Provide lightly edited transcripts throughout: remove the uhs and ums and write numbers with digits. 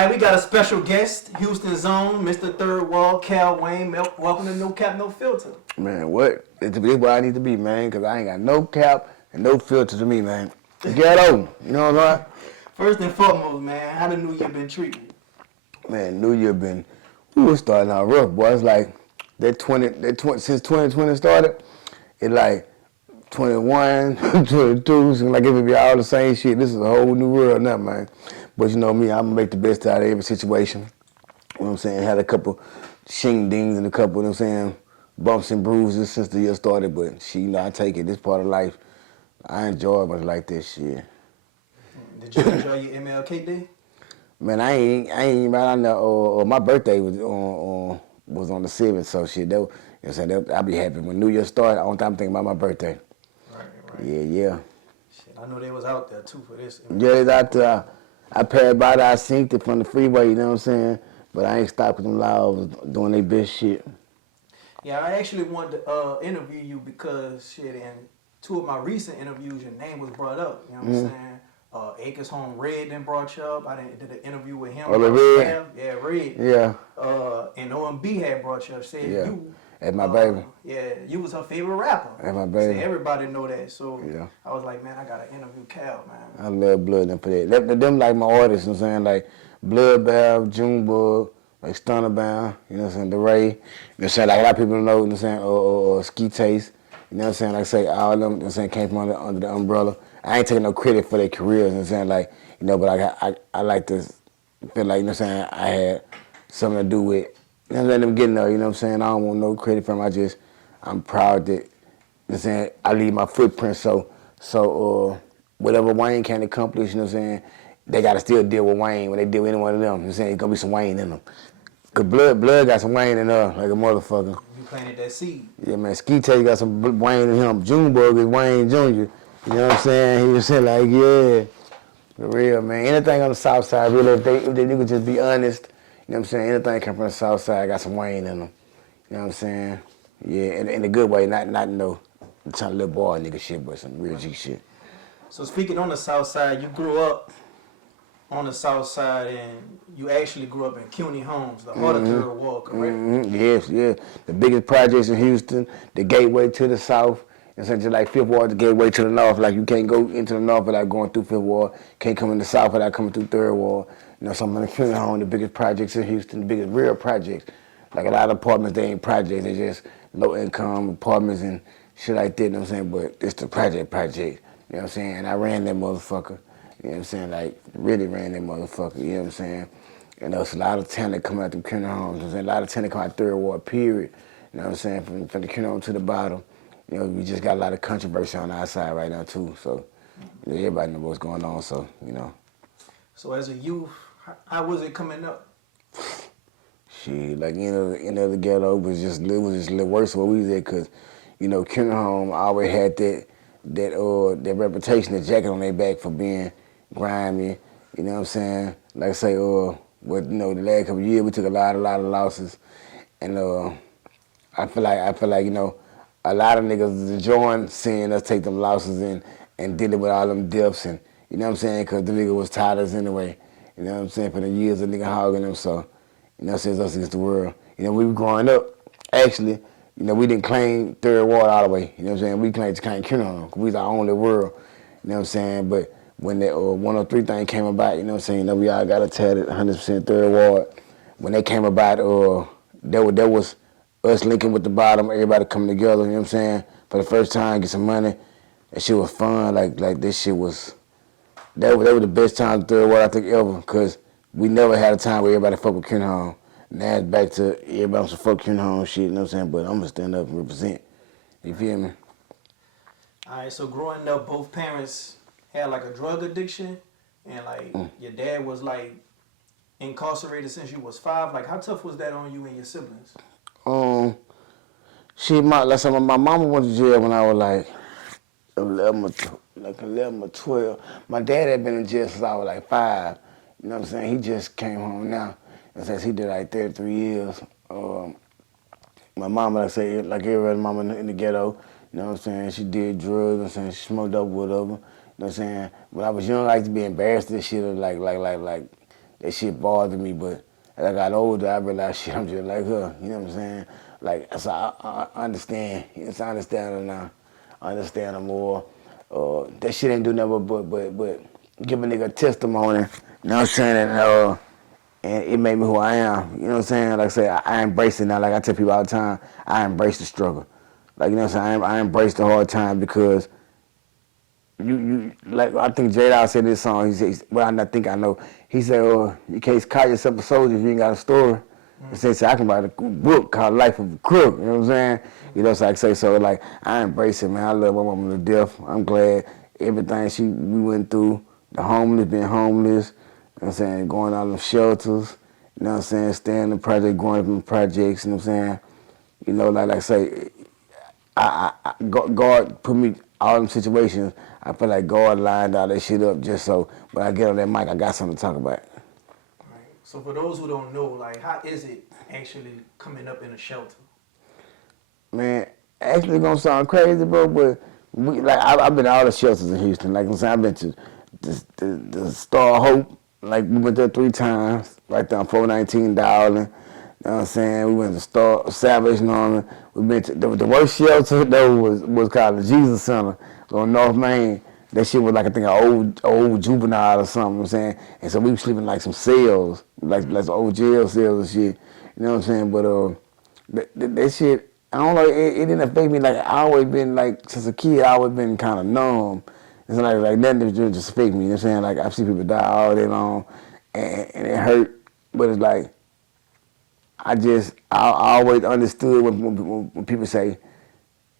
right, we got a special guest, Houston's own, Mr. Third Wall, Cal Wayne. Welcome to No Cap, No Filter. Man, what? This is where I need to be, man, because I ain't got no cap and no filter to me, man. Ghetto, you know what I'm saying? First and foremost, man, how the new year been treated? Man, New Year been, we was starting out rough, boy. It's like, since 2020 started, it like 21, 22, seems like it would be all the same shit. This is a whole new world now, man. But you know me, I'm gonna make the best out of every situation. You know what I'm saying? Had a couple shing dings and a couple, you know what I'm saying, bumps and bruises since the year started, but shit, you know, I take it. This part of life, I enjoy it, but like this shit. Did you enjoy your MLK Day? Man, I ain't right on there. My birthday was on the 7th, so shit. You know what I'm saying? I'll be happy when New Year started. I'm thinking about my birthday. Right. Yeah. Shit, I know they was out there too for this. Yeah, it's out there. I passed by there, I seen it from the freeway, you know what I'm saying? But I ain't stopped with them laws doing their best shit. Yeah, I actually wanted to interview you because shit, in two of my recent interviews, your name was brought up. You know what I'm saying? Acres Home Red then brought you up. I did an interview with him. Oh, Red? Yeah, Red. Yeah. And OMB had brought you up. Said Yeah. you. That's my baby. Yeah, you was her favorite rapper. That's my baby. Said everybody know that. So yeah. I was like, man, I gotta interview Cal, man. I love Blood and for that. Them like my artists, you know what I'm saying? Like Bloodbath, Junebug, like Stunnerbound, you know what I'm saying? Laray, you know what I'm saying? Like a lot of people know, you know what I'm saying? Or Ski Taste, you know what I'm saying? Like I say, all of them, you know what I'm saying, came from under the umbrella. I ain't taking no credit for their careers, you know what I'm saying? Like, you know, but I like to feel like, you know what I'm saying, I had something to do with, you know, let them get there, you know what I'm saying? I don't want no credit from them. I'm proud that, you know what I'm saying, I leave my footprint. So whatever Wayne can accomplish, you know what I'm saying, they got to still deal with Wayne when they deal with any one of them. You know what I'm saying? It's going to be some Wayne in them. Because Blood got some Wayne in her, like a motherfucker. You planted that seed. Yeah, man. Ski Tay got some Wayne in him. Junebug is Wayne Jr. You know what I'm saying? He was saying like, yeah, for real, man. Anything on the south side, really, if they niggas just be honest, you know what I'm saying? Anything come from the south side got some Wayne in them. You know what I'm saying? Yeah, in a good way, not no trying to little boy nigga shit, but some real G shit. So speaking on the south side, you grew up on the south side and you actually grew up in Cuney Homes, the heart of Third Wall, correct? Yes, yeah. The biggest projects in Houston, the gateway to the south. And so just like Fifth Ward, the gateway to the north. Like you can't go into the north without going through Fifth Ward. Can't come in the south without coming through Third Ward. You know, some of the Cuney Homes, the biggest projects in Houston, the biggest real projects. Like a lot of apartments, they ain't projects. They just low income apartments and shit like that, you know what I'm saying? But it's the project. You know what I'm saying? And I ran that motherfucker. You know what I'm saying? Like, really ran that motherfucker, you know what I'm saying? And there's a lot of talent coming out through Cuney Homes. You know what I'm saying? A lot of talent coming out Third Ward, period. You know what I'm saying? From the Cuney Homes to the bottom. You know, we just got a lot of controversy on our side right now, too. So, you know, everybody knows what's going on, so, you know. So as a youth, how was it coming up? Shit, like, you know, the ghetto was just a little worse where we was at, because, you know, Cuney Homes always had that reputation, that jacket on their back for being grimy, you know what I'm saying? Like I say, with, you know, the last couple of years, we took a lot of losses, and I feel like, you know, a lot of niggas is enjoying seeing us take them losses and dealing with all them deaths, and you know what I'm saying? Because the nigga was tired of us anyway, you know what I'm saying? For the years of nigga hogging them, so, you know, since us against the world. You know, we were growing up, actually, you know, we didn't claim Third Ward all the way, you know what I'm saying? We claimed Cuney Homes, because we was our only world, you know what I'm saying? But when that 103 thing came about, you know what I'm saying, you know, we all got a tatted 100% Third Ward. When they came about, there was us linking with the bottom, everybody coming together, you know what I'm saying, for the first time, get some money. That shit was fun, like this shit was, that was the best time in Third Ward I think ever, because we never had a time where everybody fuck with Cuney Homes. Now it's back to everybody on some fuck Cuney Homes shit, you know what I'm saying, but I'm gonna stand up and represent, you feel me? All right, so growing up, both parents had like a drug addiction, and like your dad was like incarcerated since you was 5. Like, how tough was that on you and your siblings? My mama went to jail when I was like 11 or 12. My dad had been in jail since I was like 5. You know what I'm saying? He just came home now. And since he did like 33 years, my mama, like I say, like every other mama in the ghetto, you know what I'm saying? She did drugs, you know what I'm saying? She smoked up with them, you know what I'm saying? When I was young, I used to be embarrassed of this shit, like that shit bothered me. But as I got older, I realized shit, I'm just like her. You know what I'm saying? Like, so I understand. Yes, I understand her now. I understand her more. That shit ain't do nothing but give a nigga a testimony. You know what I'm saying? And it made me who I am. You know what I'm saying? Like I say, I embrace it now. Like I tell people all the time, I embrace the struggle. Like, you know what I'm saying? I embrace the hard time because you like I think J Dawg said this song. He said, well, I think I know. He said, you can't call yourself a soldier if you ain't got a story. He said, I can write a book called Life of a Crook. You know what I'm saying? You know, so I say, so like I embrace it, man. I love my mama to death. I'm glad everything we went through, the homeless, being homeless, you know what I'm saying, going out of shelters, you know what I'm saying, staying in the project, growing up in the projects, you know what I'm saying? You know, like I say, God put me all in situations. I feel like God lined all that shit up just so when I get on that mic, I got something to talk about. Right. So for those who don't know, like, how is it actually coming up in a shelter? Man, actually gonna sound crazy, bro, but I've been to all the shelters in Houston. Like I'm saying, I've been to the Star of Hope. Like we went there 3 times, right there on 419 Dowling. You know what I'm saying? We went to Star Salvation Army. We been to the worst shelter though was called the Jesus Center on North Main. That shit was like I think an old juvenile or something. You know what I'm saying, and so we was sleeping like some cells, like some old jail cells and shit. You know what I'm saying? But that shit. I don't know, it didn't affect me. Like, I always been, like, since a kid, I always been kind of numb. It's like nothing just affect me, you know what I'm saying? Like, I see people die all day long, and it hurt, but it's like, I always understood when people say,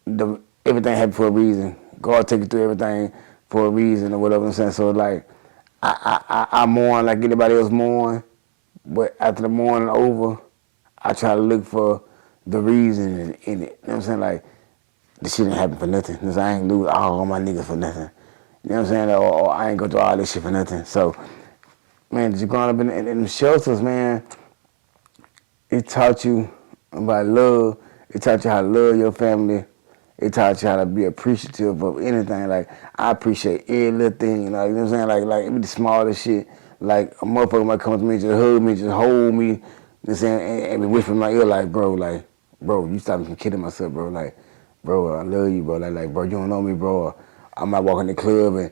everything happened for a reason. God take you through everything for a reason or whatever, you know what I'm saying? So, like, I mourn like anybody else mourn, but after the mourning over, I try to look for the reason in it. You know what I'm saying? Like, this shit didn't happen for nothing. Cause I ain't lose all my niggas for nothing. You know what I'm saying? Or I ain't go through all this shit for nothing. So, man, just growing up in the shelters, man, it taught you about love. It taught you how to love your family. It taught you how to be appreciative of anything. Like, I appreciate every little thing. Like, you know what I'm saying? Like even the smallest shit. Like, a motherfucker might come to me, just hug me, just hold me. You know what I'm saying? And be whispering in my ear like, bro, you stop me from kidding myself, bro. Like, bro, I love you, bro. Like, bro, you don't know me, bro. I might walk in the club and,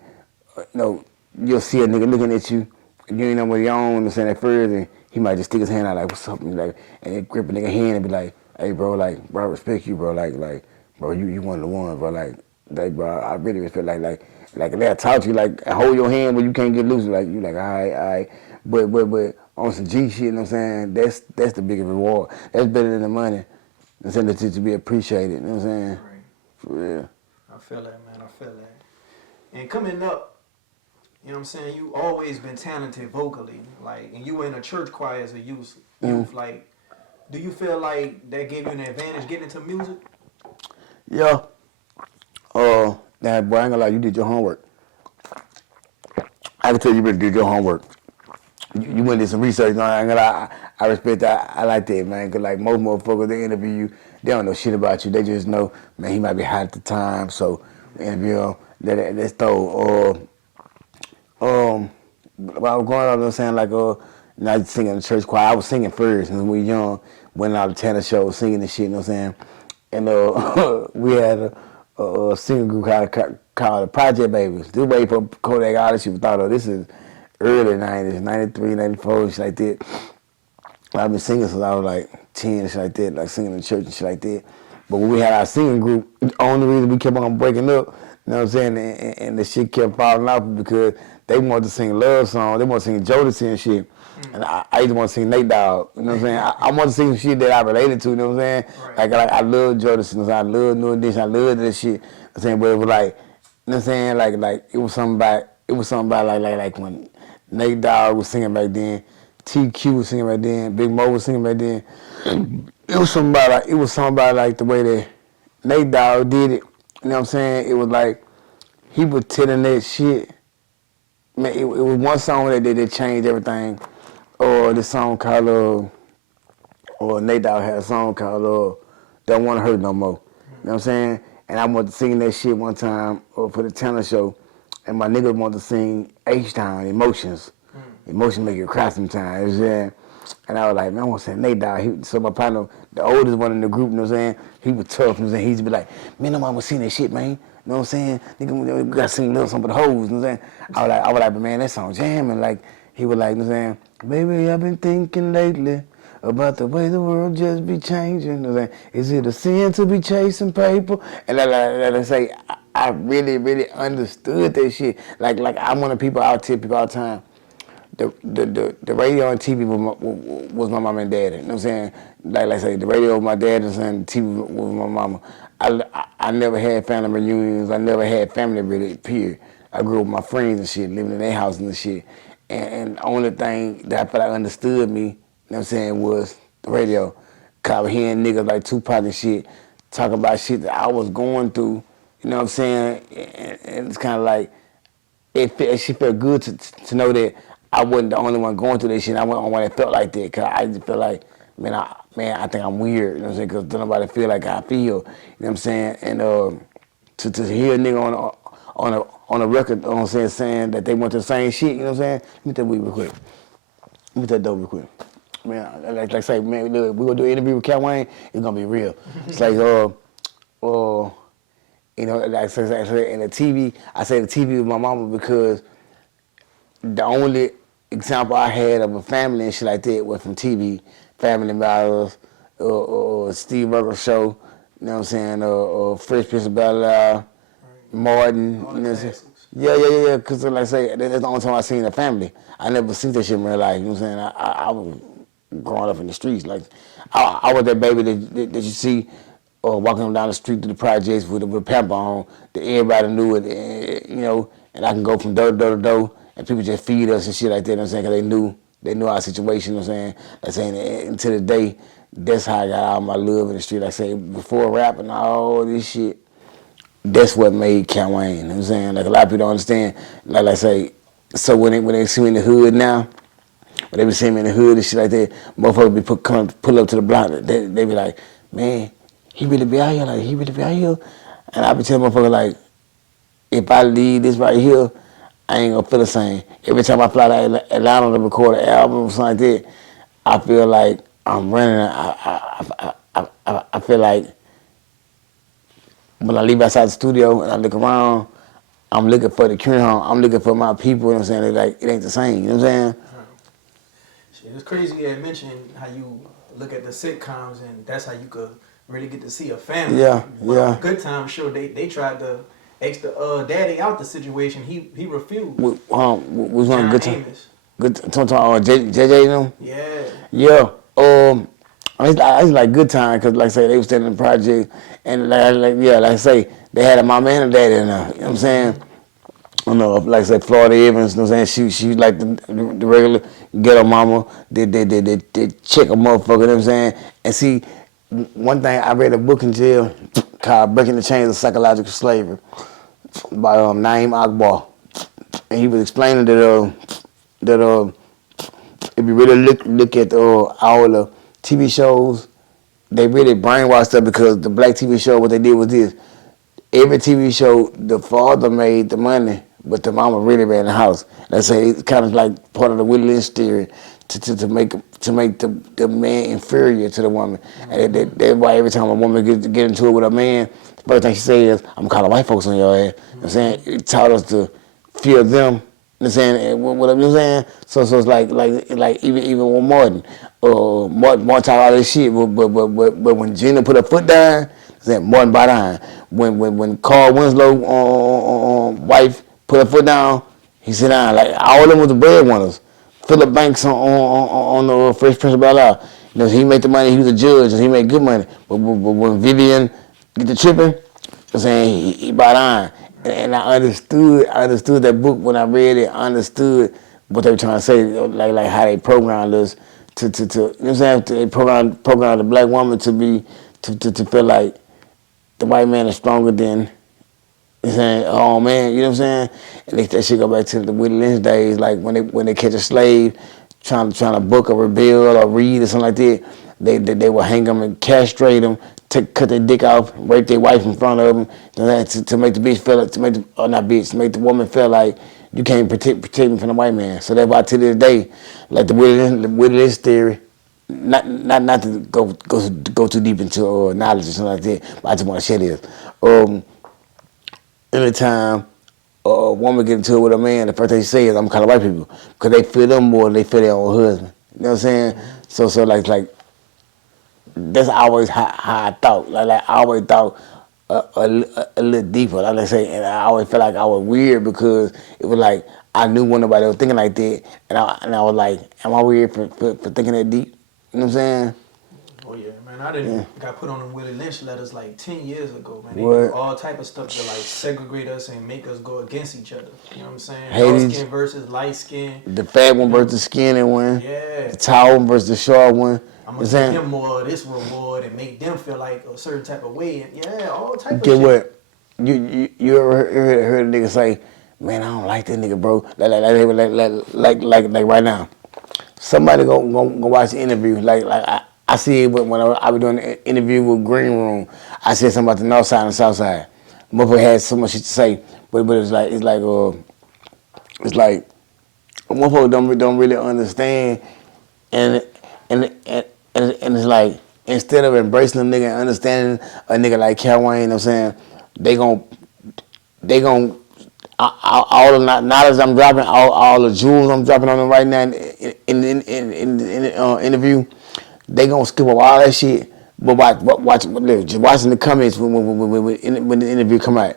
you'll see a nigga looking at you. You ain't know what he on, saying at first, and he might just stick his hand out like, what's up? And like, and he grip a nigga hand and be like, hey, bro, like, bro, I respect you, bro. Like, bro, you one of the ones, bro. Like, bro, I really respect, like, they'll talk to you, like, hold your hand when you can't get loose. Like, you like, all right. But on some G shit, you know what I'm saying? That's the biggest reward. That's better than the money. And send it to be appreciated, you know what I'm saying? Right. For real. I feel that, man. I feel that. And coming up, you know what I'm saying, you always been talented vocally. Like, and you were in a church choir as a youth. Like, do you feel like that gave you an advantage getting into music? Yeah. Now, boy, I ain't gonna lie, you did your homework. I can tell you really did your homework. You went and did some research. No, I ain't gonna lie. I respect that. I like that, man. Cause like most motherfuckers, they interview you, they don't know shit about you. They just know, man, he might be hot at the time, so interview him. That's dope. When I was growing up, I'm saying like, not singing in the church choir. I was singing first when we were young. Went out to tennis shows, singing and shit. You know what I'm saying? And we had a singing group called the Project Babies. This way for Kodak Artist, you thought, this is early 90s, 93, 94, shit like that. I've been singing since I was like 10 and shit like that, like singing in church and shit like that. But when we had our singing group, the only reason we kept on breaking up, you know what I'm saying, and the shit kept falling off because they wanted to sing love songs, they wanted to sing Jodeci and shit. And I used to want to sing Nate Dogg, you know what I'm saying? I want to sing some shit that I related to, you know what I'm saying? Right. Like I love Jodeci, you know what I'm saying? I love New Edition, I love that shit. You know what I'm saying? But it was like, you know what I'm saying? Like it was something about like when Nate Dogg was singing back then, TQ was singing back then, Big Mo was singing back then. It was something about like the way that Nate Dogg did it. You know what I'm saying? It was like he was telling that shit. Man, it was one song that changed everything. Or this song called or Nate Dogg had a song called Don't Wanna Hurt No More. You know what I'm saying? And I wanted to sing that shit one time for the talent show, and my nigga wanted to sing H-Town, Emotions. Emotion make you cry sometimes, you know what I'm saying? And I was like, man, I want to say Nate dog. So my partner, the oldest one in the group, you know what I'm saying? He was tough, you know what I'm saying? He'd be like, man, nobody was seeing that shit, man. You know what I'm saying? Nigga, we got to sing a little something for the hoes, you know what I'm saying? I was like, but man, that song jamming. Like, he was like, you know what I'm saying? Baby, I've been thinking lately about the way the world just be changing. You know what I'm saying? Is it a sin to be chasing paper? And I say, I really, really understood that shit. Like I'm one of the people, I'll tell people all the time, the radio and TV was my mom and dad. You know what I'm saying? Like I say, the radio was my dad and the TV was my mama. I never had family reunions. I never had family really, period. I grew up with my friends and shit, living in their house and shit. And the only thing that I felt like understood me, you know what I'm saying, was the radio. Cause I was hearing niggas like Tupac and shit talk about shit that I was going through, you know what I'm saying? And it's kind of like, she felt good to know that I wasn't the only one going through that shit. I wasn't the only one that felt like that. Cause I just felt like, I think I'm weird. You know what I'm saying? Cause nobody feel like I feel. You know what I'm saying? And to hear a nigga on a record, you know what I'm saying that they went to the same shit. You know what I'm saying? Let me tell you real quick. Let me tell you dope real quick. Man, like I say, man, look, we gonna do an interview with Cat Wayne. It's gonna be real. It's like you know, like I say, in the TV, I say the TV was my mama because the only example I had of a family and shit like that was from TV, Family Matters, Steve Urkel's show, you know what I'm saying, Fresh Prince of Bel-Air, Martin, you know what I'm saying? Yeah, because like I say, that's the only time I seen a family. I never seen that shit in real life, you know what I'm saying? I was growing up in the streets. Like, I was that baby that you see walking down the street to the projects with a pamper on, that everybody knew it, you know, and I can go from door to door to door, and people just feed us and shit like that, you know what I'm saying, because they knew our situation, you know what I'm saying? Like I'm saying, and to this day, that's how I got all my love in the street. Like I say, before rap and all this shit, that's what made Cat Wayne, you know what I'm saying? Like, a lot of people don't understand, like I say, so when they see me in the hood now, when they be seeing me in the hood and shit like that, motherfuckers be pull up to the block, they be like, man, he really be out here, like, he really be out here. And I be telling motherfuckers, like, if I leave this right here, I ain't gonna feel the same. Every time I fly to Atlanta to record an album or something like that, I feel like I'm running. I feel like when I leave outside the studio and I look around, I'm looking for the Cuney Homes. I'm looking for my people, you know what I'm saying? Like, it ain't the same, you know what I'm saying? Shit, it's crazy you had mentioned how you look at the sitcoms and that's how you could really get to see a family. Yeah. Good Time show, they tried to X the daddy out the situation. He refused. Was one John Good Time? Amos. Good Time, JJ, you know? Yeah. Yeah. I used like Good Time because, like I say, they was standing in the project, and like I say, they had a mama and a daddy in there. You know what I'm saying? I know, like I say, Florida Evans. You know what I'm saying? She like the regular ghetto mama. They check a motherfucker. You know what I'm saying? And see, one thing I read a book in jail called "Breaking the Chains of Psychological Slavery" by Naeem Akbar, and he was explaining that if you really look at all the TV shows, they really brainwashed us because the black TV show, what they did was this. Every TV show, the father made the money, but the mama really ran the house. Let's say it's kind of like part of the Willie Lynch theory to make the man inferior to the woman. And that's why every time a woman get into it with a man, the first thing she says, I'm calling white folks on your ass. You know what I'm saying? It taught us to fear them. You know what I'm saying? What I'm saying? So it's like even with Martin. Martin taught all this shit, but when Gina put her foot down, Martin bought down. When Carl Winslow wife put her foot down, he sit down. Like, all of them was the breadwinners. Philip Banks on the Fresh Prince of Bel-Air. You know, he made the money. He was a judge, and he made good money. But when Vivian get the tripping, I'm saying he bought on. And I understood that book when I read it. I understood what they were trying to say, like how they programmed us to you know what I'm saying? They programmed the black woman to feel like the white man is stronger than, you know what I'm saying, oh man, you know what I'm saying? And that shit go back to the Willie Lynch days, like when they catch a slave trying to book a rebel or read or something like that, they would hang them and castrate them, cut their dick off, rape their wife in front of them, you know, to make the bitch feel like, to make the woman feel like you can't protect me from the white man. So that's why to this day, like the Willis theory, not to go too deep into knowledge or something like that, but I just want to share this. Anytime a woman get into it with a man, the first thing she say is, "I'm calling white people," because they feel them more than they feel their own husband. You know what I'm saying? So like that's always how I thought. Like I always thought a little deeper. Like I say, and I always felt like I was weird because it was like I knew when nobody was thinking like that, and I was like, am I weird for thinking that deep? You know what I'm saying? Oh yeah, man. I didn't got put on them Willie Lynch letters like 10 years ago, man. They do What? all type of stuff to like segregate us and make us go against each other. You know what I'm saying? Dark Hades, skin versus light skin. the fat one You know? versus the skinny one, Yeah. the tall one versus the short one. I'm You know gonna what I'm give saying? him more of this reward and make them feel like a certain type of way. And yeah, all type of Get shit. what? You ever heard a nigga say, "Man, I don't like that nigga, bro." Like right now. Somebody go watch the interview. Like I see it when I was doing the interview with Green Room. I said something about the North Side and the South Side. Motherfucker had so much shit to say, but it's like motherfucker don't really understand, and and it's like instead of embracing a nigga and understanding a nigga like Cal Wayne, you know what I'm saying, they gon' all the knowledge I'm dropping, all the jewels I'm dropping on them right now in the interview, they gonna skip over all that shit. But just watching the comments when the interview come out,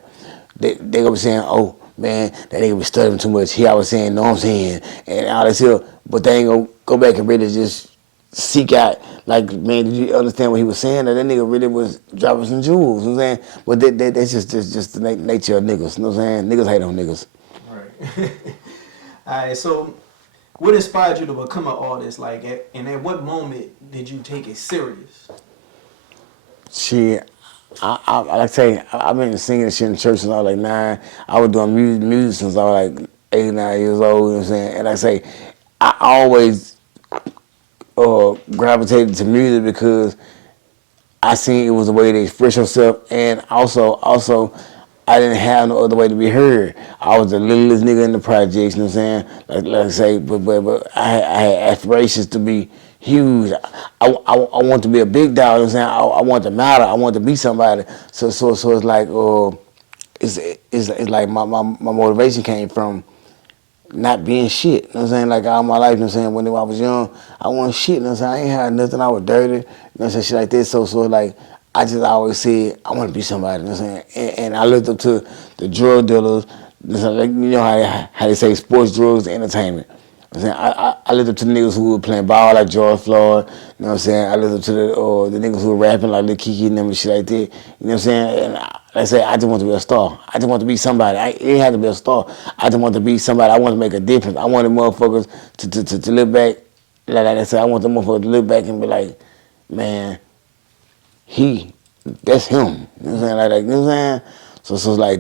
they gonna be saying, "Oh man, that nigga was stuttering too much. He always saying, 'know what I'm saying,' and all this here." But they ain't gonna go back and really just seek out, like, man, did you understand what he was saying? That nigga really was dropping some jewels, you know what I'm saying? But that's just the nature of niggas, you know what I'm saying? Niggas hate on niggas. Right. All right. So, what inspired you to become an artist? Like, and at what moment did you take it serious? Shit, like I say, I've been singing shit in church since I was like 9. I was doing music since I was like 8, 9 years old, you know what I'm saying? And like I say, I always gravitated to music because I seen it was a way to express yourself, and also, I didn't have no other way to be heard. I was the littlest nigga in the projects, you know what I'm saying? Like I say, but I had aspirations to be huge. I want to be a big dog, you know what I'm saying? I want to matter. I want to be somebody. So it's like it's like my motivation came from not being shit. You know what I'm saying? Like all my life, you know what I'm saying? When I was young, I wasn't shit. You know what I'm saying? I ain't had nothing. I was dirty. You know what I'm saying? Shit like this. So like, I just always said, I want to be somebody. You know what I'm saying? And I looked up to the drug dealers. Like, you know how they say sports, drugs, entertainment. You know what I'm saying? I looked up to the niggas who were playing ball like George Floyd. You know what I'm saying? I looked up to the niggas who were rapping like Lil Kiki and them and shit like that. You know what I'm saying? And like I say, I just want to be a star. I just want to be somebody. It ain't have to be a star. I just want to be somebody. I want to make a difference. I want the motherfuckers to look back. Like I said, I want the motherfuckers to look back and be like, man, that's him. You know what I'm saying? Like you know what I'm saying? So it's like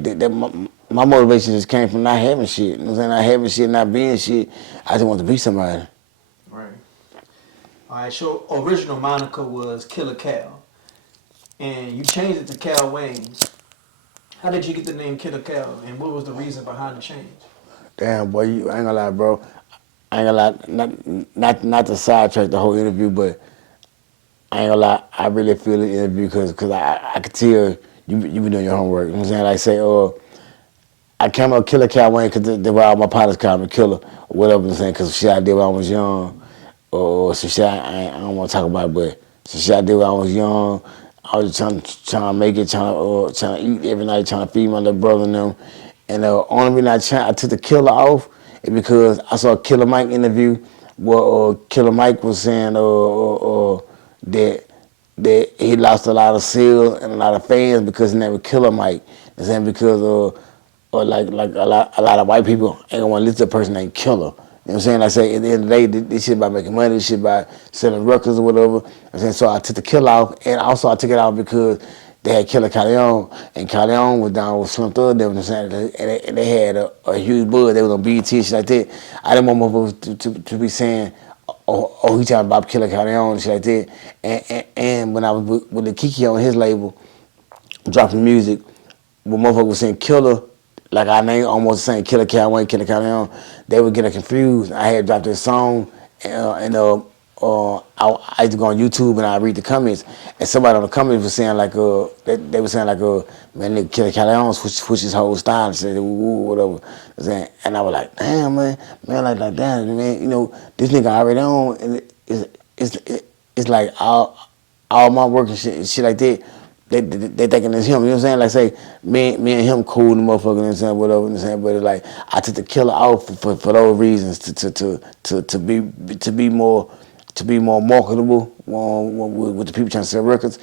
my motivation just came from not having shit. You know what I'm saying? Not having shit, not being shit. I just want to be somebody. Right. All right. So, original moniker was Killer Cal, and you changed it to Cal Wayne. How did you get the name Killer Cal, and what was the reason behind the change? Damn, boy, I ain't gonna lie, bro. I ain't gonna lie, not to sidetrack the whole interview, but I ain't gonna lie, I really feel the interview because I could tell you been doing your homework. You know what I'm saying? Like say, I came up Killer Cal Wayne because they were all my partners called me Killer or whatever. I'm saying because shit I did when I was young, or some shit I don't want to talk about, but some shit I did when I was young. I was trying to make it, trying to eat every night, trying to feed my little brother and them. And the only reason I took the Killer off is because I saw a Killer Mike interview where Killer Mike was saying that he lost a lot of sales and a lot of fans because his name was Killer Mike. And saying because or like a lot of white people ain't gonna want to listen to a person named Killer. You know what I'm saying? I say at the end of the day, this shit about making money, this shit about selling records or whatever. I'm saying so I took the Killer off, and also I took it out because they had Killer Calion, and Calion was down with Slim Thug. Them, you know what I'm saying? And they had a huge buzz. They was on BET and shit like that. I didn't want motherfuckers to be saying, oh, he talking about Killer Calion and shit like that. And when I was with the Kiki on his label, dropping music, when motherfuckers was saying Killer, like our name almost the same, Killer Cal Wayne, Killer Cal, they would get confused. I had dropped this song, I used to go on YouTube and I read the comments, and somebody on the comments was saying like, they were saying like, man, nigga Killer Cal switch his whole style and said, whatever. And I was like, damn, man, like damn, man, you know, this nigga already on, and it's like all my work and shit like that. They thinking it's him, you know what I'm saying? Like say me and him cool the motherfucker, you know what I'm saying, whatever, you know what I'm saying? But it's like I took the killer off for those reasons to be more marketable with the people trying to sell records,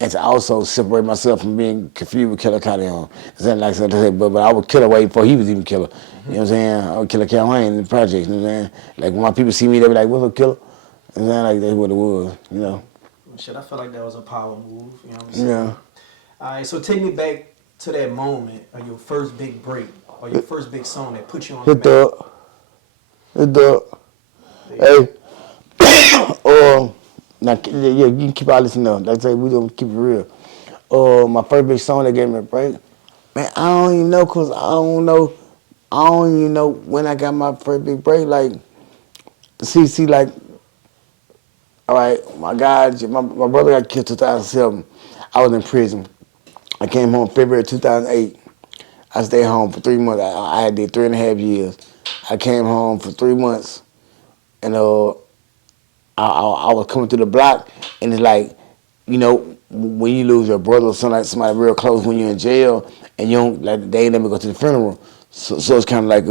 and to also separate myself from being confused with Killer Cali. Like I said, but I would Killer way before he was even Killer. You know what I'm saying? I would Killer Cal in the project, you know what I'm saying? Like when my people see me, they be like, what's up, Killer? You know what I'm saying? Like that's what it was, you know. Shit, I feel like that was a power move. You know what I'm saying? Yeah. All right, so take me back to that moment of your first big break or your first big song that put you on the map. Hit the. Hey. Now, yeah, you can keep all listening up. Like I say, we don't keep it real. My first big song that gave me a break, man, I don't even know, cause I don't even know when I got my first big break. Like, see, like, all right, my brother got killed in 2007. I was in prison. I came home February 2008. I stayed home for 3 months. I did 3.5 years. I came home for 3 months, and I was coming through the block, and it's like, you know, when you lose your brother or somebody real close when you're in jail, and you don't, like, they ain't never go to the funeral. So it's kind of like,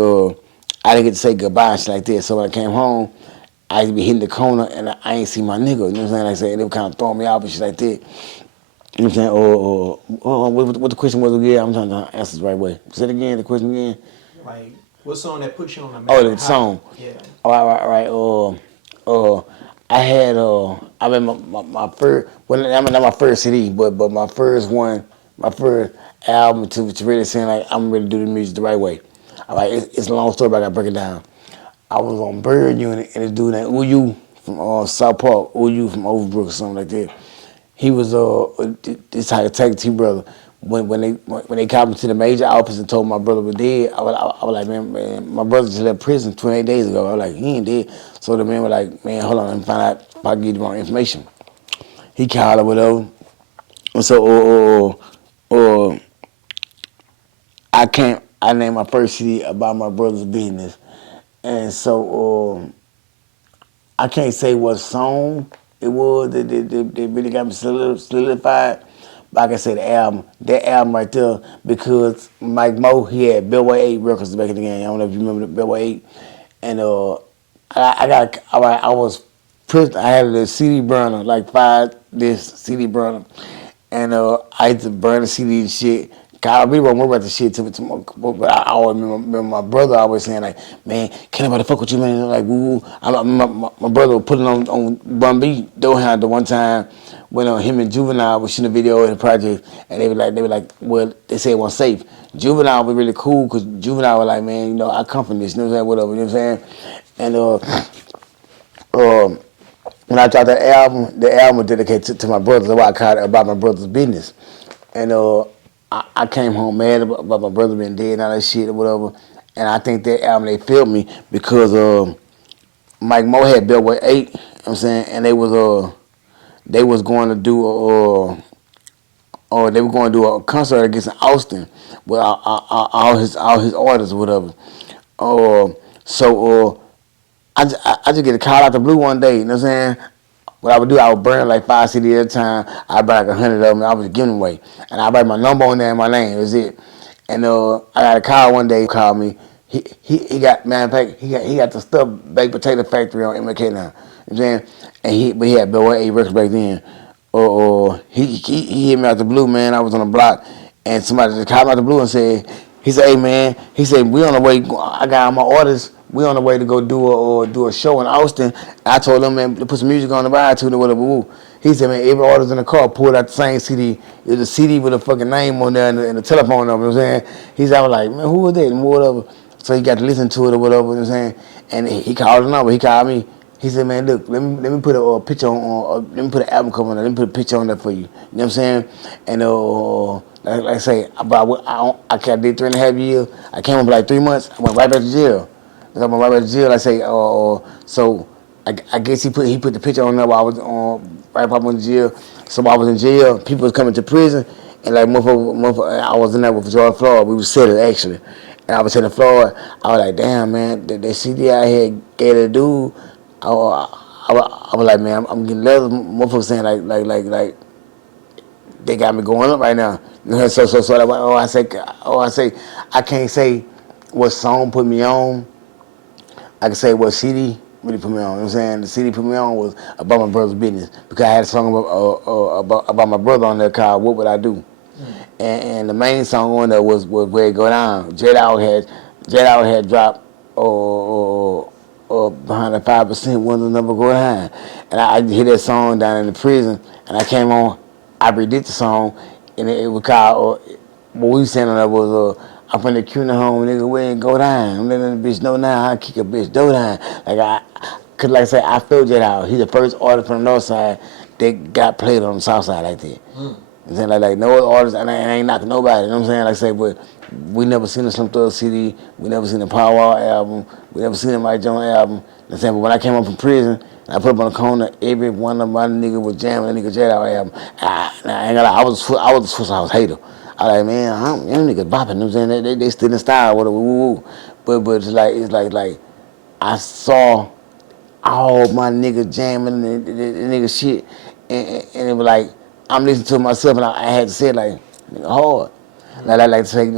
I didn't get to say goodbye and shit like that. So when I came home, I used to be hitting the corner, and I ain't see my nigga. You know what I'm saying? Like I said, and they were kind of throwing me out and shit like that. You know what I'm saying? What the question was again? I'm trying to answer the right way. Say it again, the question again. Like, what song that put you on the map? Oh, the song. Yeah. All right. I had I mean my first, well, I mean not my first CD, but my first one, my first album to really saying like I'm ready to do the music the right way. All right, it's a long story, but I gotta break it down. I was on Bird Unit, and this dude named Uyu from South Park, Uyu from Overbrook or something like that. He was this how the tag team brother. When they called me to the major office and told my brother was dead, I was like, man, my brother just left prison 28 days ago. I was like, he ain't dead. So the man was like, man, hold on, let me find out if I can get you the wrong information. He called or whatever. And so I named my first CD about my brother's business. And so I can't say what song it was that really got me solidified. But I can say that album right there, because Mike Moe, he had Bellway 8 records back in the game. I don't know if you remember the Bellway 8. And I was prison. I had a CD burner, like 5-disc CD burner. And I used to burn the CD and shit. God, I really wasn't worried about the shit but I always remember my brother always saying like, man, can't nobody fuck with you, man. Like, woo. My brother was putting on Bun B Dohan the one time when him and Juvenile was shooting a video in the project, and they were like, well, they said it wasn't safe. Juvenile was really cool because Juvenile was like, man, you know, I come from this, you know what I'm saying, whatever, you know what I'm saying? And when I dropped the album was dedicated to my brother. That's why I called it About My Brother's Business. And I came home mad about my brother being dead and all that shit or whatever. And I think that album, they failed me because Mike Moe had Bellway 8, you know what I'm saying? And they was going to do they were going to do a concert against Austin with all his artists or whatever. I just get a call out the blue one day, you know what I'm saying? What I would do, I would burn like 5 CDs at a time. I'd buy like 100 of them, and I was giving them away. And I write my number on there and my name, that's it. And I got a call one day, he called me. He got, matter of fact, he got the stuffed baked potato factory on MK now, you know what I'm saying? And he had Bill 8 records back then. He hit me out the blue, man. I was on the block, and somebody just called me out the blue and said, hey man, he said, we on the way, I got all my orders, we on the way to go do a show in Austin. I told him, man, to put some music on the ride to it or whatever. Woo. He said, man, every order's in the car, pulled out the same CD. It was a CD with a fucking name on there and the telephone number, you know what I'm saying? He said, I was like, man, who is that? And whatever. So he got to listen to it or whatever, you know what I'm saying? And he called the number, he called me. He said, man, look, let me put a picture on, let me put an album cover on there, let me put a picture on there for you. You know what I'm saying? And like I say, I did 3.5 years. I came home for like 3 months. I went right back to jail. I went right back to jail. I say, so I guess he put the picture on there while I was right before I went to jail. So while I was in jail, people was coming to prison, and like motherfucker, I was in there with George Floyd. We was sitting actually, and I was sitting Floyd. I was like, damn man, that CD I had gave the dude. I was like, man, I'm getting letters, motherfuckers saying like they got me going up right now. You know, so I say, I can't say what song put me on. I can say what CD really put me on. You know what I'm saying? The CD put me on was about my brother's business because I had a song about my brother on there called "What Would I Do," and the main song on there was "Where It Go Down." J Dawg had dropped behind the 5% when the number go high, and I hear that song down in the prison, and I came on, I redid the song, and it was called. What we saying on that was I'm from the Cuney Homes, nigga, where it go down. I'm letting the bitch know now, I kick a bitch door down. Cause like I say, I feel J Dawg. He's the first artist from the north side that got played on the south side like that. You know what I'm saying? Like no other artist, and I ain't knocking nobody, you know what I'm saying? Like I say, but we never seen a Slim Thug CD, we never seen a Power Wall album, we never seen a Mike Jones album. You know what I'm saying? But when I came up from prison, I put up on the corner, every one of my niggas was jamming a nigga J Dawg album. I ain't gonna lie, I was a Swiss House hater. I like, man, them niggas bopping, you know what I'm saying? They still in style, whatever, woo woo. But it's like I saw all my niggas jamming the nigga shit, and it was like I'm listening to myself, and I had to say it like nigga hard. Like say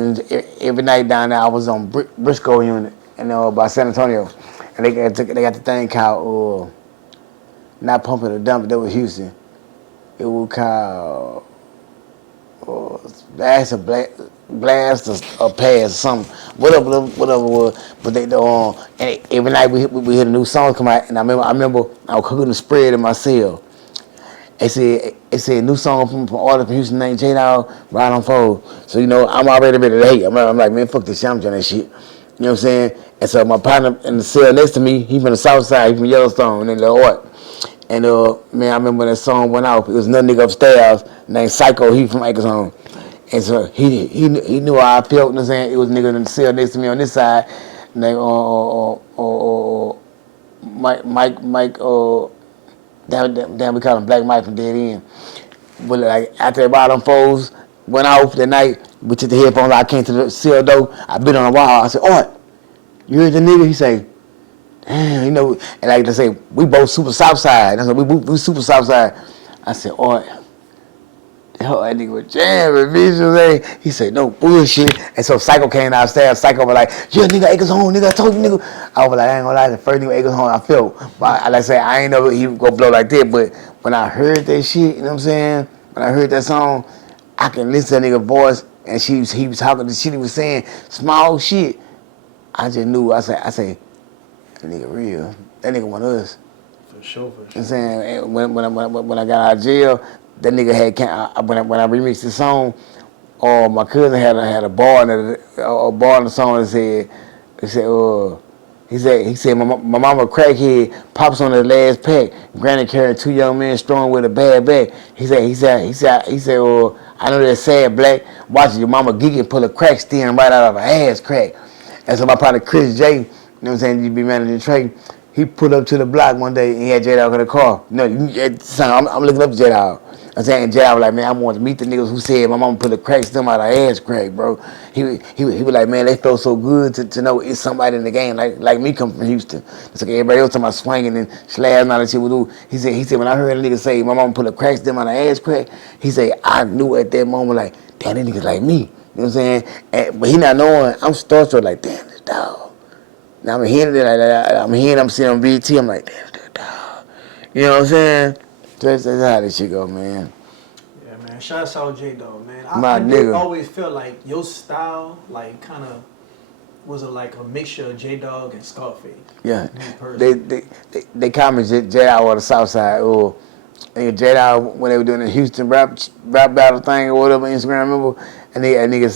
every night down there, I was on Briscoe unit, and by San Antonio, and they got the thing called not pumping or dumping. That was Houston. It was called blast or pass or something, whatever it was. But they and every night we hear a new song come out, and I remember I was cooking the spread in my cell. It said new song from artist from Houston named J Dawg, Ride on Fold. So I'm already ready to hate. I'm like, man, fuck this shit, I'm doing that shit. You know what I'm saying? And so my partner in the cell next to me, he from the South Side, he from Yellowstone, and the art. And man, I remember when that song went out. It was another nigga upstairs named Psycho. He from Acres Home. And so he knew how I felt. You know what I'm saying? It was a nigga in the cell next to me on this side, named Mike. Damn, we call him Black Mike from Dead End. But like after that bottom foes went off that night, we took the headphones. I came to the cell door. I bit on the wall. I said, "Art, you heard the nigga?" He say, "Damn, and like they say, we both super south side. I said, we super south side." I said, "Art." Hell, that nigga was jamming, bitch. He said, "No bullshit." And so Psycho came downstairs. Psycho was like, "Yeah, nigga, Acres Home, nigga. I told you, nigga." I was like, I ain't gonna lie, the first nigga Acres Home I felt. But like I say, I ain't know he would go blow like that. But when I heard that shit, you know what I'm saying? When I heard that song, I can listen to that nigga's voice, and he was talking the shit he was saying, small shit. I just knew. I say, that nigga real. That nigga want us. For sure. You know what I'm saying? When I got out of jail, that nigga had when I remixed the song, my cousin had a bar in the song that he said my mama crackhead, pops on the last pack, granny carrying 2 young men strong with a bad back. He said, I know that sad black, watching your mama geek and pull a crack steering right out of her ass crack. And so my partner Chris J, you know what I'm saying, you be managing Trey, he pulled up to the block one day and he had J Dawg in the car. I'm looking up to J Dawg. I'm saying J Dawg was like, man, I want to meet the niggas who said my mama put a crack stem out of her ass crack, bro. He was like, man, they felt so good to know it's somebody in the game like me coming from Houston. It's like everybody else talking about swinging and slash and all that shit we do. He said when I heard a nigga say my mama put a crack stem out of her ass crack, he said I knew at that moment like, damn, that niggas like me. You know what I'm saying? But he not knowing, I'm starstruck like, damn, this dog. Now I'm hearing it, I'm seeing on BT, I'm like, damn, this dog. You know what I'm saying? That's how this shit go, man. Yeah, man. Shouts out J Dawg, man. My I nigga. always felt like your style, like, kind of was like a mixture of J Dawg and Scarface. Yeah. Me personally. They call me J Dawg on the south side, nigga J-Dog when they were doing the Houston rap battle thing or whatever Instagram, remember? And nigga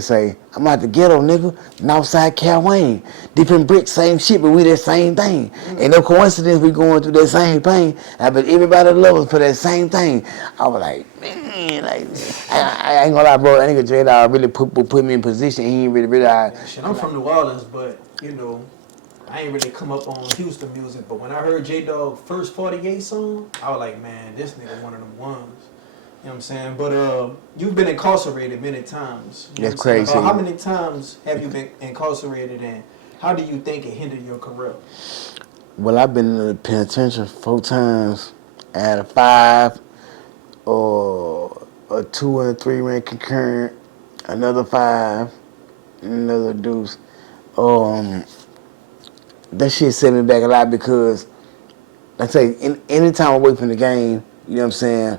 say, I'm out the ghetto, nigga. Northside Cal Wayne. Different bricks, same shit, but we that same thing. Ain't no coincidence we going through that same pain. I bet everybody love us for that same thing. I was like, man, like I ain't gonna lie, bro. That nigga J-Dog really put me in position. He ain't really realized. Yeah, shit, I'm from New Orleans, but you know, I ain't really come up on Houston music. But when I heard J Dog first 48 song, I was like, man, this nigga one of them ones. You know what I'm saying? But you've been incarcerated many times. You know That's crazy. How many times have you been incarcerated, and how do you think it hindered your career? Well, I've been in the penitentiary 4 times out of 5, or a 2 and a 3 ran concurrent, another 5, another deuce. That shit set me back a lot because, like I say, anytime away from the game, you know what I'm saying,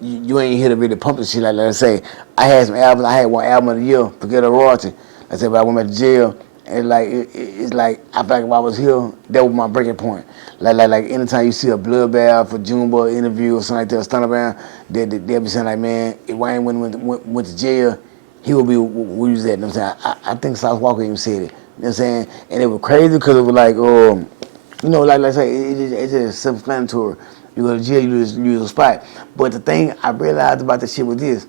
you ain't here to really pump the shit. Like I say, I had some albums. I had one album of the year, Forget a Royalty. Like I said, but I went back to jail, and like it's like I feel like if I was here, that was my breaking point. Like anytime you see a Bloodbath or Junebug interview or something like that, or Stunner Brown, they'll be saying like, man, if Wayne went to jail, he would be where he was at. You know what I'm saying? I think South Walker even said it. You know what I'm saying? And it was crazy because it was like, you know, like I say, it's just self-explanatory. You go to jail, you lose a spot. But the thing I realized about this shit was this.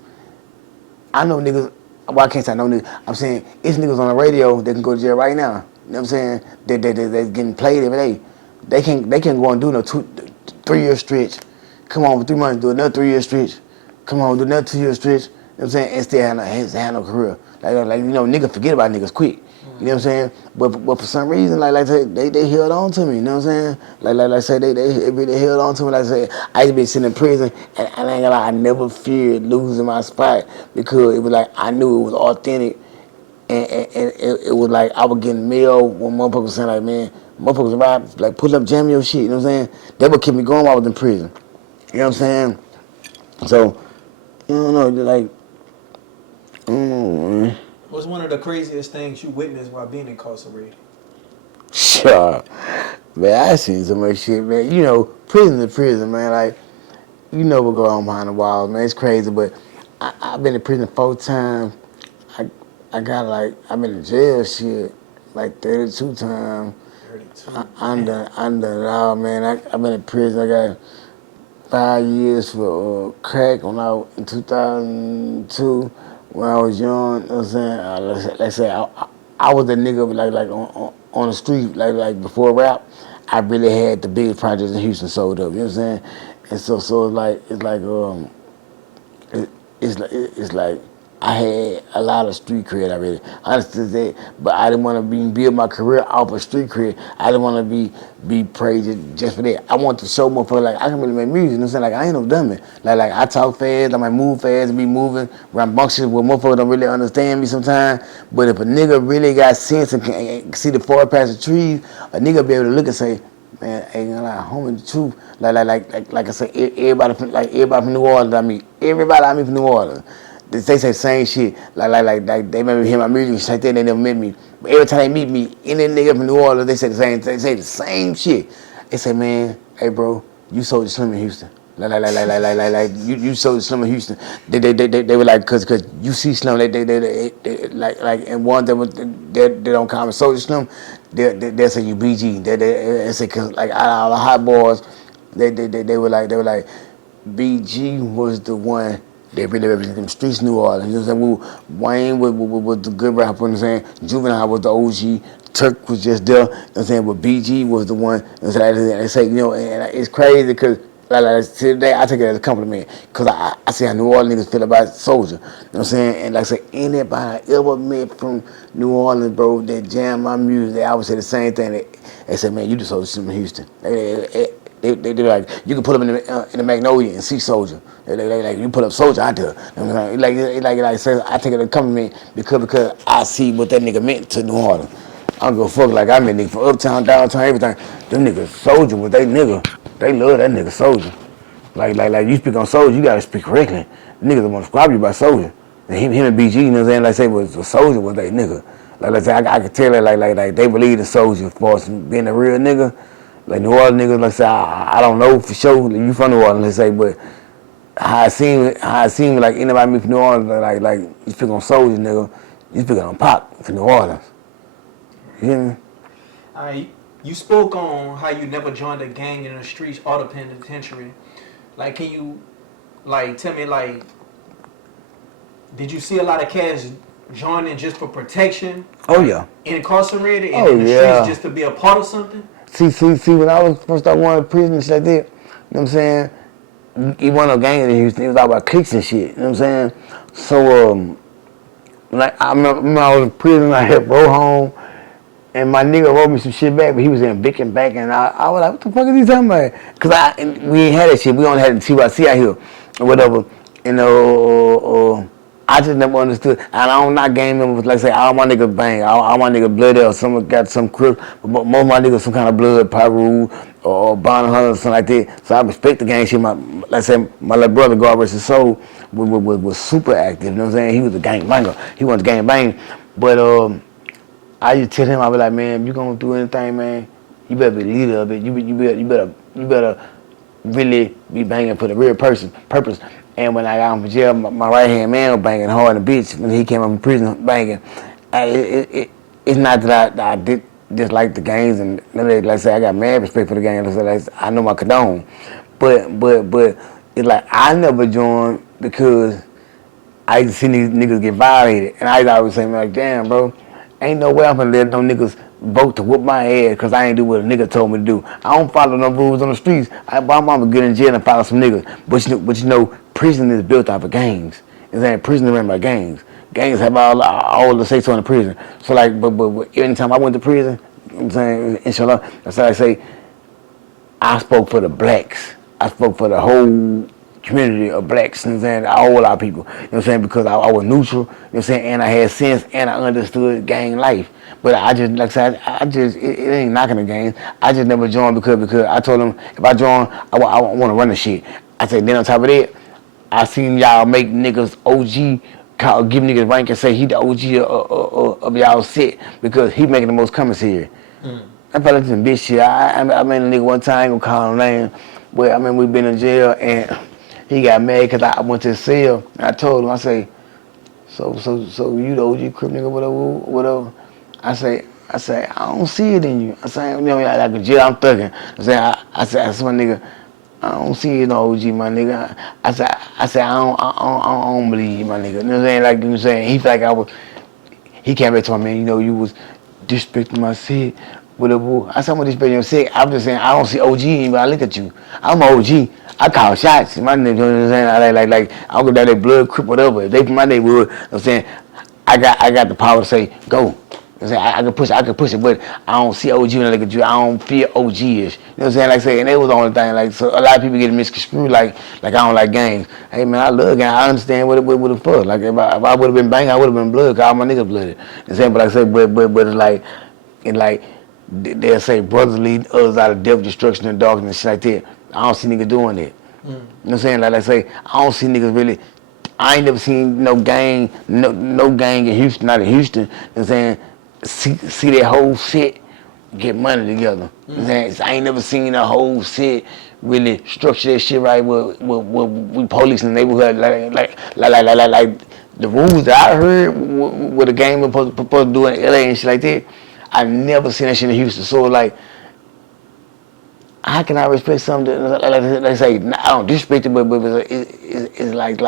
I know niggas, well, I can't say I know niggas. I'm saying it's niggas on the radio that can go to jail right now. You know what I'm saying? They're getting played every day. They can't go and do no 3-year stretch. Come on, for 3 months, do another 3-year stretch. Come on, do another 2-year stretch. You know what I'm saying? And still have no career. Like you know, niggas forget about niggas quick. You know what I'm saying? But for some reason, like I say, they held on to me. You know what I'm saying? Like I say, they really held on to me. Like I say, I used to be sitting in prison, and I ain't gonna lie, I never feared losing my spot because it was like I knew it was authentic, and it was like I was getting mail when motherfuckers saying like, man, motherfuckers rap, like pull up, jam your shit. You know what I'm saying? That would keep me going while I was in prison. You know what I'm saying? So, you know, like, I don't know, man. What's one of the craziest things you witnessed while being incarcerated? Sure. Man, I seen so much shit, man. You know, prison to prison, man. Like, you know what go on behind the walls, man. It's crazy, but I've been in prison 4 times. I've been in jail shit like 32 times. 32. I'm done it all, man. I've been in prison. I got 5 years for crack when I was in 2002 when I was young. You know what I'm saying? Let's say I was a nigga like on the street like before rap. I really had the biggest projects in Houston sold up. You know what I'm saying? And so it's like I had a lot of street cred already. I understood that, but I didn't want to build my career off of street cred. I didn't want to be praised just for that. I want to show motherfuckers like I can really make music. You know what I'm saying? Like I ain't no dummy. Like I talk fast, I might move fast, and be moving rambunctious where motherfuckers don't really understand me sometimes. But if a nigga really got sense and can see the forest past the trees, a nigga be able to look and say, man, ain't gonna lie, homie, the truth. Like I say, everybody from New Orleans. Everybody I meet from New Orleans. They say the same shit. Like they maybe hear my music and shit like that. They never met me, but every time they meet me, any nigga from New Orleans, they say the same. They say the same shit. They say, man, hey bro, you sold the Slim in Houston. Like you sold the Slim in Houston. They were like, cause you see Slim, they like and one that don't come and sold the Slim, they say you BG. They say cause like out of all the hot boys, they were like BG was the one that really represented them streets of New Orleans. You know what I'm saying? Wayne was the good rapper, you know what I'm saying? Juvenile was the OG. Turk was just there, you know what I'm saying? But BG was the one, you know what I'm saying? They say, you know, and it's crazy because like today I take it as a compliment because I see how New Orleans niggas feel about Soldier. You know what I'm saying? And like I say, anybody I ever met from New Orleans, bro, that jam my music, they always say the same thing. They say, man, you just sold something in Houston. They like, you can put them in the Magnolia and see Soldier. They like, you put up Soldier out there. Like say, I take it as a compliment because I see what that nigga meant to New Orleans. I don't give a fuck like I mean nigga from uptown, downtown, everything. Them niggas Soldier was they nigga. They love that nigga Soldier. Like you speak on Soldier, you gotta speak correctly. Niggas want to describe you by Soldier. And him and BG, you know what I'm saying? Like say was a Soldier was they nigga. Like I say, I could tell that like they believe in Soldier for being a real nigga. Like New Orleans niggas, like say, I don't know for sure. Like, you from New Orleans, let's say, but how I seen like anybody me from New Orleans, like you speak on soldiers, nigga, you speak on Pop from New Orleans. You hear me? You spoke on how you never joined a gang in the streets or the penitentiary. Like, can you, like, tell me, like, did you see a lot of cats joining just for protection? Oh yeah. Incarcerated and Oh in the yeah. streets just to be a part of something? See, when I was first started going to prison and shit like that, you know what I'm saying? He wasn't no gang in Houston, it was all about cliques and shit, you know what I'm saying? So, like, I remember I was in prison, I helped roll home, and my nigga wrote me some shit back, but he was in Vic and back, and I was like, what the fuck is he talking about? Because we ain't had that shit, we only had the TYC out here, or whatever, you know, I just never understood, and I don't not gang members, like say, all my niggas bang, all my niggas blood or some got some crip, but most of my niggas some kind of blood, Pyru, or Bond Hunter, or something like that, so I respect the gang shit. Like I said, my little brother, God rest his soul, was super active, you know what I'm saying? He was a gang banger, he wasn't a gang bang, but I just tell him, I be like, man, if you gonna do anything, man, you better be the leader of it. You better really be banging for the real purpose. And when I got him from jail, my right hand man was banging hard in the bitch when he came up from prison banging. It's not that I did dislike the gangs and like I say, I got mad respect for the gangs. Like I know my condone, but it's like I never joined because I used to see these niggas get violated, and I always say like, damn, bro. Ain't no way I'm gonna let no niggas vote to whoop my ass because I ain't do what a nigga told me to do. I don't follow no rules on the streets. My mama get in jail and follow some niggas. But you know, prison is built off of gangs. It's ain't prison is ran by gangs. Gangs have all the say so in the prison. So like, but anytime I went to prison, you know what I'm saying, inshallah, that's how I say, I spoke for the blacks. I spoke for the whole community of blacks, you know what I'm saying, all our people, you know what I'm saying, because I was neutral, you know what I'm saying, and I had sense, and I understood gang life. But I just, like I said, it ain't knocking the gangs. I just never joined because I told them, if I join, I want to run the shit. I said, then on top of that, I seen y'all make niggas OG, give niggas rank and say he the OG of y'all set because he making the most commissary. I felt like some bitch shit. I made a nigga one time, I ain't gonna call him name, but I mean, we been in jail and he got mad because I went to his cell and I told him, I say, so you the OG crip nigga, whatever. I say, I don't see it in you. I say, you know, like a jail, I'm thugging. I say, my nigga, I don't see you no OG, my nigga. I say, I don't believe you, my nigga. You know what I'm saying? Like, you know what I'm saying? He felt like he came back to me, man, you know, you was disrespecting my city. Whatever. I said, I'm gonna disrespect your city. I'm just saying, I don't see OG in you, but I look at you. I'm an OG. I call shots. My nigga, you know what I'm saying? I don't go down that blood, crip, whatever. If they from my neighborhood, you know what I'm saying, I got the power to say, go. You know what I'm saying? I can push it, but I don't see OG when I look at you. I don't feel OG-ish. You know what I'm saying? Like I say, and that was the only thing. Like, so a lot of people get misconstrued, like I don't like gangs. Hey man, I love gangs. I understand what the fuck. Like if I would have been banging, I would have been blood, cause all my niggas blooded. You know what I'm saying? But like I say, but it's like they'll say brothers lead others out of death, destruction, and darkness and shit like that. I don't see niggas doing that. You know what I'm saying? Like I say, I don't see niggas really. I ain't never seen no gang in Houston, not in Houston. You know what I'm saying? See that whole set get money together. You know what I'm saying? I ain't never seen a whole set really structure that shit right with police in the neighborhood like the rules that I heard what the gang was supposed to do in LA and shit like that. I never seen that shit in Houston. So like, how can I respect something that, like they say, I don't disrespect it, but it's like,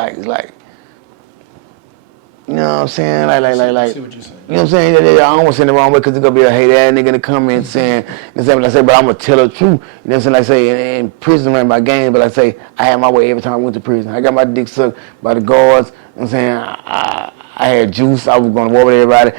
you know what I'm saying? I see what you're saying. You know what I'm saying? I don't want to say it the wrong way because there's going to be a hate ass nigga in the comments saying, you know what I'm saying? But I'm going to tell the truth. You know what I'm saying? Like I say, in prison ran by gangs, but like I say, I had my way every time I went to prison. I got my dick sucked by the guards. You know what I'm saying? I had juice. I was going to war with everybody.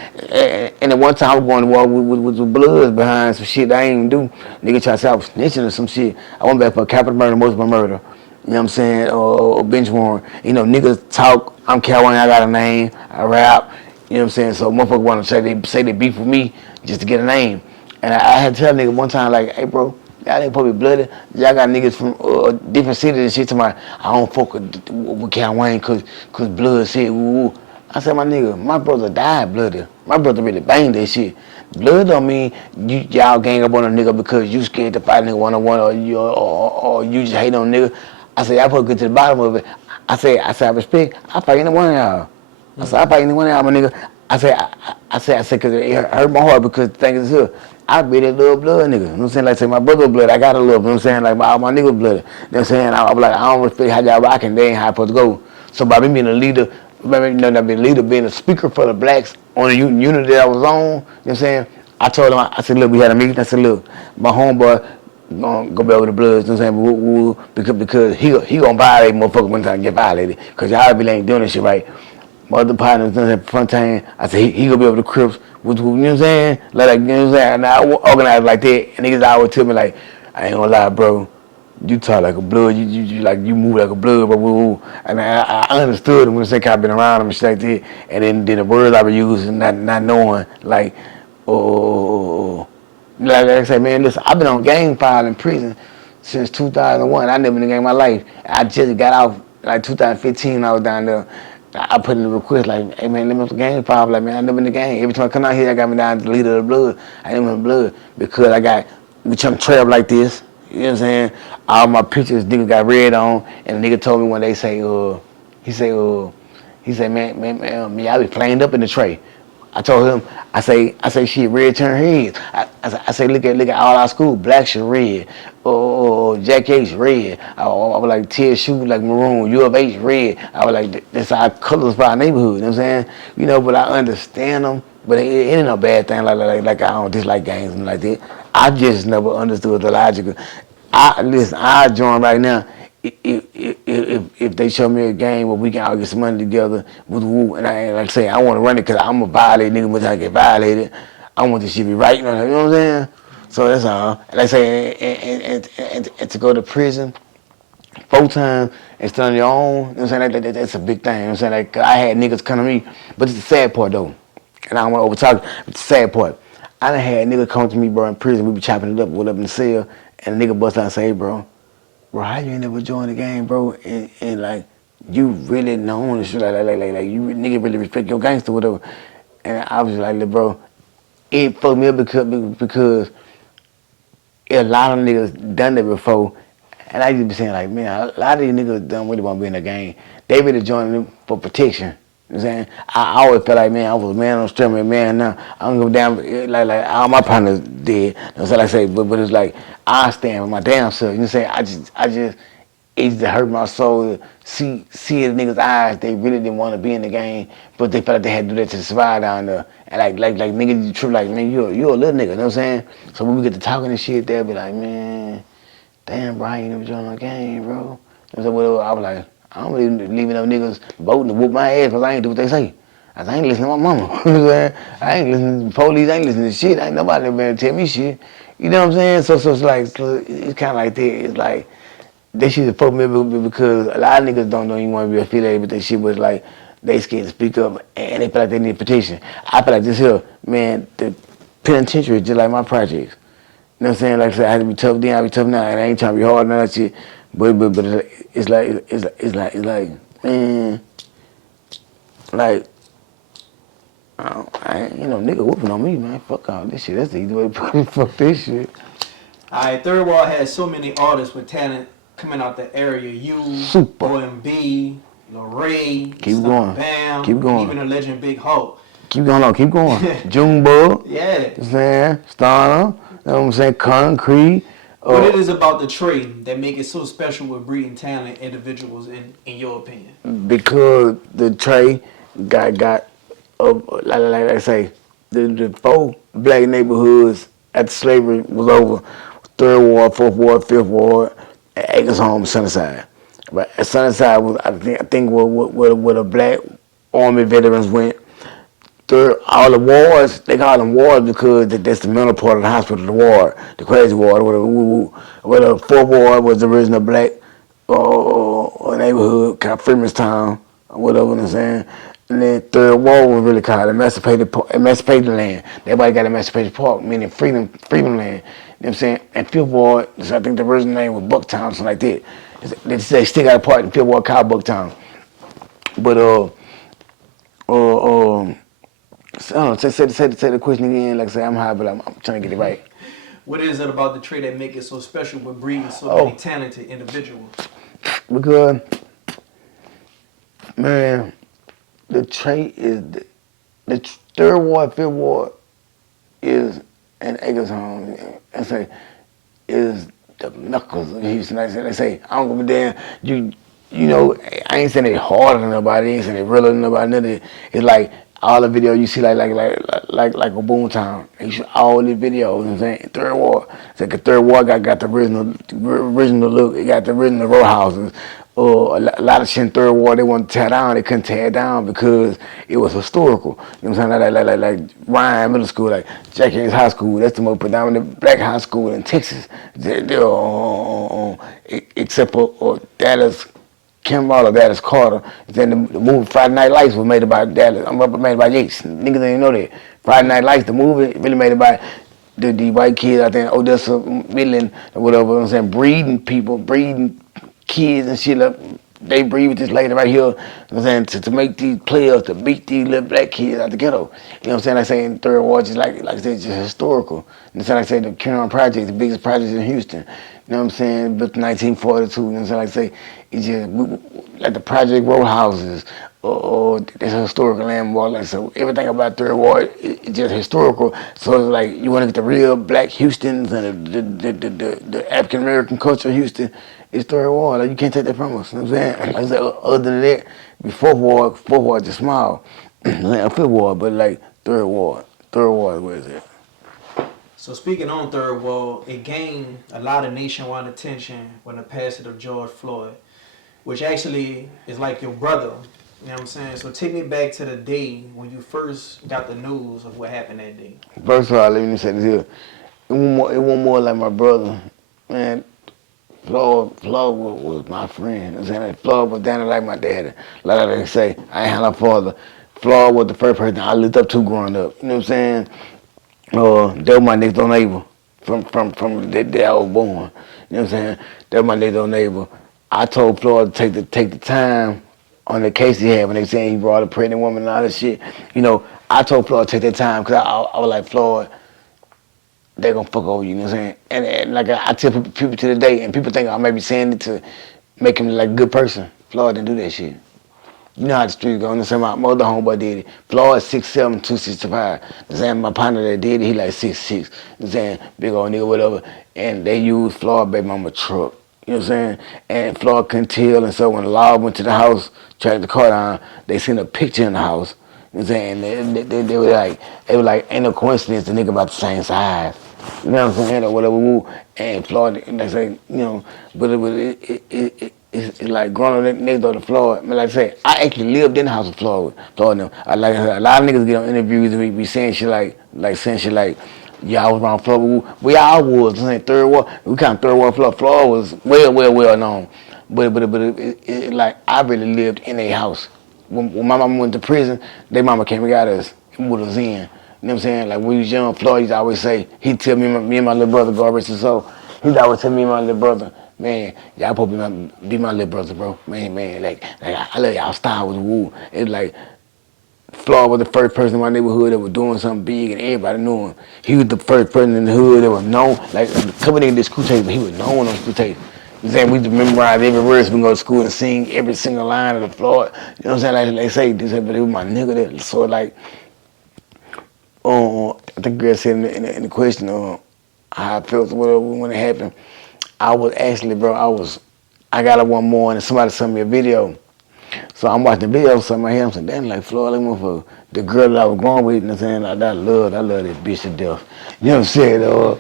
And at one time I was going to war with the bloods behind some shit that I ain't even do. Nigga tried to say I was snitching or some shit. I went back for capital murder, multiple murder. You know what I'm saying? Or bench warrant. You know, niggas talk. I'm Calvin, I got a name. I rap. You know what I'm saying? So motherfuckers want to say they beef with me just to get a name. And I had to tell a nigga one time, like, hey, bro, y'all ain't probably blooded. Y'all got niggas from different cities and shit to my, I don't fuck with Cal Wayne cause blood said, ooh. I said, my nigga, my brother died bloody. My brother really banged that shit. Blood don't mean y'all gang up on a nigga because you scared to fight a nigga one-on-one or you just hate on a nigga. I said, I put to get to the bottom of it. I said, I respect. I fight any one of y'all. I said, I fight any one of y'all, my nigga. I said, cause it hurt my heart because the thing is here. I really love blood, nigga. You know what I'm saying? Like, say, my brother blood, I gotta love, you know what I'm saying? Like, all my nigga blood. You know what I'm saying? I was like, I don't respect how y'all rocking, they ain't how it's supposed to go. So by me being a leader, being a speaker for the blacks on the unit that I was on, you know what I'm saying? I told him, I said, look, we had a meeting. I said, look, my homeboy gonna go back with the Bloods, you know what I'm saying? Because he gonna violate motherfucker one time get violated. Because y'all really ain't doing this shit right. My other partners, you know what I'm saying, front time, I said, he gonna be able to crips with, you know what I'm saying? Like, you know what I'm saying? And I organized like that, and niggas always tell me, like, I ain't gonna lie, bro. You talk like a blood, you like you move like a blood, but and I understood him when they say I've been around him and shit like that, and then the words I was using, not knowing, like, oh, like I said, man, listen, I've been on gang file in prison since 2001. I never been in a gang in my life. I just got out like 2015. I was down there. I put in a request like, hey man, let me up the gang file. Like, man, I never in the gang. Every time I come out here, I got me down to the leader of the blood. I ain't in the blood because I got we chunk trail like this. You know what I'm saying? All my pictures, nigga got red on, and the nigga told me one day, he said, man, I be flamed up in the tray. I told him, I say, shit, red turn heads. I say, look at all our school, blacks are red. Oh, Jack H red. I was like TSU like maroon, U of H red. I was like, that's our colors for our neighborhood. You know what I'm saying? You know, but I understand them. But it ain't no bad thing like I don't dislike gangs and like that. I just never understood the logic. I join right now. If they show me a game where we can all get some money together with woo, and like I say, I want to run it because I'm a violate nigga when I get violated. I want this shit to be right, you know what I'm saying? So that's all. Like I say, and to go to prison 4 times and stand on your own, you know what I'm saying? That's a big thing, you know what I'm saying? Like, I had niggas come to me, but it's the sad part though, and I don't want to overtalk, but the sad part, I done had niggas come to me, bro, in prison, we be chopping it up, whatever in the cell, and a nigga bust out and say, hey, bro, how you ain't never joined the game, bro? And like, you really known and shit like you nigga really respect your gangster, whatever. And I was like, look, bro, it fucked me up because a lot of niggas done that before. And I used to be saying like, man, a lot of these niggas don't really want to be in the game. They really joined them for protection. You know what I'm saying? I always felt like, man, I was a man on the street, man, now I don't go down, like all my partners did. That's what I say, but it's like, I stand with my damn self. You know what I'm saying? I just, it used to hurt my soul to see the niggas' eyes, they really didn't want to be in the game, but they felt like they had to do that to survive down there. And like niggas, you true, like, man, you're a little nigga, you know what I'm saying? So when we get to talking and shit, they'll be like, man, damn, bro, I ain't never joined no game, bro. And so whatever, I was like, I don't really leaving them niggas voting to whoop my ass because I ain't do what they say. I ain't listening to my mama. You know what I'm saying? I ain't listening to the police, I ain't listening to shit. Ain't nobody ever tell me shit. You know what I'm saying? So it's like, it's kind of like that. It's like, they should have fucked me because a lot of niggas don't even want to be affiliated with that shit, but it's like, they scared to speak up and they feel like they need protection. I feel like this here, man, the penitentiary is just like my projects. You know what I'm saying? Like I said, I had to be tough then, I be tough now, and I ain't trying to be hard and all that shit. But it's like, man, like, I ain't, nigga whooping on me, man. Fuck all this shit. That's the easy way to put it. Fuck this shit. Alright, Third Wall has so many artists with talent coming out the area. You, Super. OMB, Laray, Keep going. Bam, Keep going. even the legend Big Hulk. Keep going on. Keep going. Junebug. Yeah. You know what I'm saying? Stunner. You know what I'm saying? Concrete. What it is about the trade that make it so special with breeding talent individuals in your opinion? Because the trade got like I say, the 4 black neighborhoods after slavery was over, 3rd Ward, 4th Ward, 5th Ward, Acres Home, Sunnyside. But Sunnyside was, I think where the black Army veterans went. All the wards, they call them wards because that's the mental part of the hospital, the ward, the crazy ward, whatever. Where the 4th Ward was the original black neighborhood, kind of Freemanstown, or whatever, you know what I'm saying? And then 3rd Ward was really called Emancipated Land. Everybody got Emancipated Park, meaning freedom land. You know what I'm saying? And 5th Ward, I think the original name was Bucktown, something like that. They still got a part in 5th Ward called Bucktown. But or I don't know, say the question again. Like I say, I'm high, but I'm trying to get it right. What is it about the trait that make it so special with breeding so Oh, many talented individuals? because man, the trait is the third ward, fifth ward is an Acres home. I say is the knuckles of Houston. They say I don't give a damn. You know, I ain't saying they harder than nobody. I ain't saying they realer than nobody. None of it. It's like all the video you see like a Boomtown. You see all the videos. You know what I'm saying? Third Ward. It's like the Third Ward got the original look. It got the original row houses. A lot of shit in Third Ward they want to tear down. They couldn't tear it down because it was historical. You know what I'm saying? Like Ryan Middle School, like Jack Hayes High School. That's the most predominant black high school in Texas. Except for Dallas. Kim Waller, Dallas Carter. Then the movie Friday Night Lights was made about Dallas. Made about Yates. Niggas didn't know that. Friday Night Lights, the movie, really made about the white kids out there in Odessa, Midland, or whatever. You know what I'm saying, breeding people, breeding kids and shit. Like, they breed with this lady right here. You know what I'm saying, to make these players to beat these little black kids out the ghetto. You know what I'm saying? I say in Third Ward, just like I said, just historical. And so like I say the Cuney Homes project, the biggest project in Houston. You know what I'm saying? Built in 1942. You know what I'm saying? Like I say, it's just like the project row houses or this historical landmark. Like so, everything about Third Ward is just historical. So it's like you want to get the real black Houstons and the African American culture of Houston. It's Third Ward. Like you can't take that from us. You know what I'm saying? Like I said, other than that, Fourth Ward just small. Fifth Ward, but like Third Ward, where is it? So speaking on Third Ward, it gained a lot of nationwide attention when the passing of George Floyd, which actually is like your brother. You know what I'm saying? So take me back to the day when you first got the news of what happened that day. First of all, let me say this here. It wasn't more like my brother. Man, Floyd was my friend. You know what I'm saying? Floyd was down there like my dad. Like they say, I ain't had no father. Floyd was the first person I looked up to growing up. You know what I'm saying? They were my next door neighbor from the day I was born. You know what I'm saying? They were my next door neighbor. I told Floyd to take the time on the case he had when they saying he brought a pregnant woman and all that shit. You know, I told Floyd to take that time because I was like, Floyd, they gonna fuck over you, you know what I'm saying? And like I tell people to the day, and people think I may be saying it to make him like a good person. Floyd didn't do that shit. You know how the street go. You know what I'm saying? My other homeboy did it. Floyd 6'7", 265. You know what I'm saying? My partner that did it, he like 6'6". You know what I'm saying? Big old nigga, whatever. And they used Floyd baby mama truck. You know what I'm saying? And Floyd couldn't tell, and so when the law went to the house, tracked the car down, they seen a picture in the house. You know what I'm saying? They were like, ain't no coincidence the nigga about the same size. You know what I'm saying? Or whatever. And Floyd, they say, you know, but it's like growing up next door to Floyd. I mean, like I say, I actually lived in the house with Floyd and them. I like a lot of niggas get on interviews and be saying shit like, yeah, I was around Floyd. We all was. I'm saying Third Ward. We kind of Third Ward Floyd. Floyd was well known. But like I really lived in a house. When my mama went to prison, their mama came and got us and put us in. You know what I'm saying? Like when we was young, Floyd used to always say, he'd tell me and my little brother, God rest his soul, he'd always tell me and my little brother, man, y'all supposed to be my little brother, bro. Man, like I love y'all style was woo. It's like Floyd was the first person in my neighborhood that was doing something big and everybody knew him. He was the first person in the hood that was known. Like a couple niggas did school tapes, but he was known on school tapes. You know what I'm saying? We used to memorize every verse. We go to school and sing every single line of the Floyd. You know what I'm saying? Like they say, but it was my nigga that. So like, I think girl said in the question how I felt or whatever when it happened. I was actually, bro, I got up one morning and somebody sent me a video. So I'm watching the video, something I hear, I'm saying, damn, like Floyd, like motherfucker. The girl that I was going with, you know what I'm saying, like, I love that bitch to death. You know what I'm saying?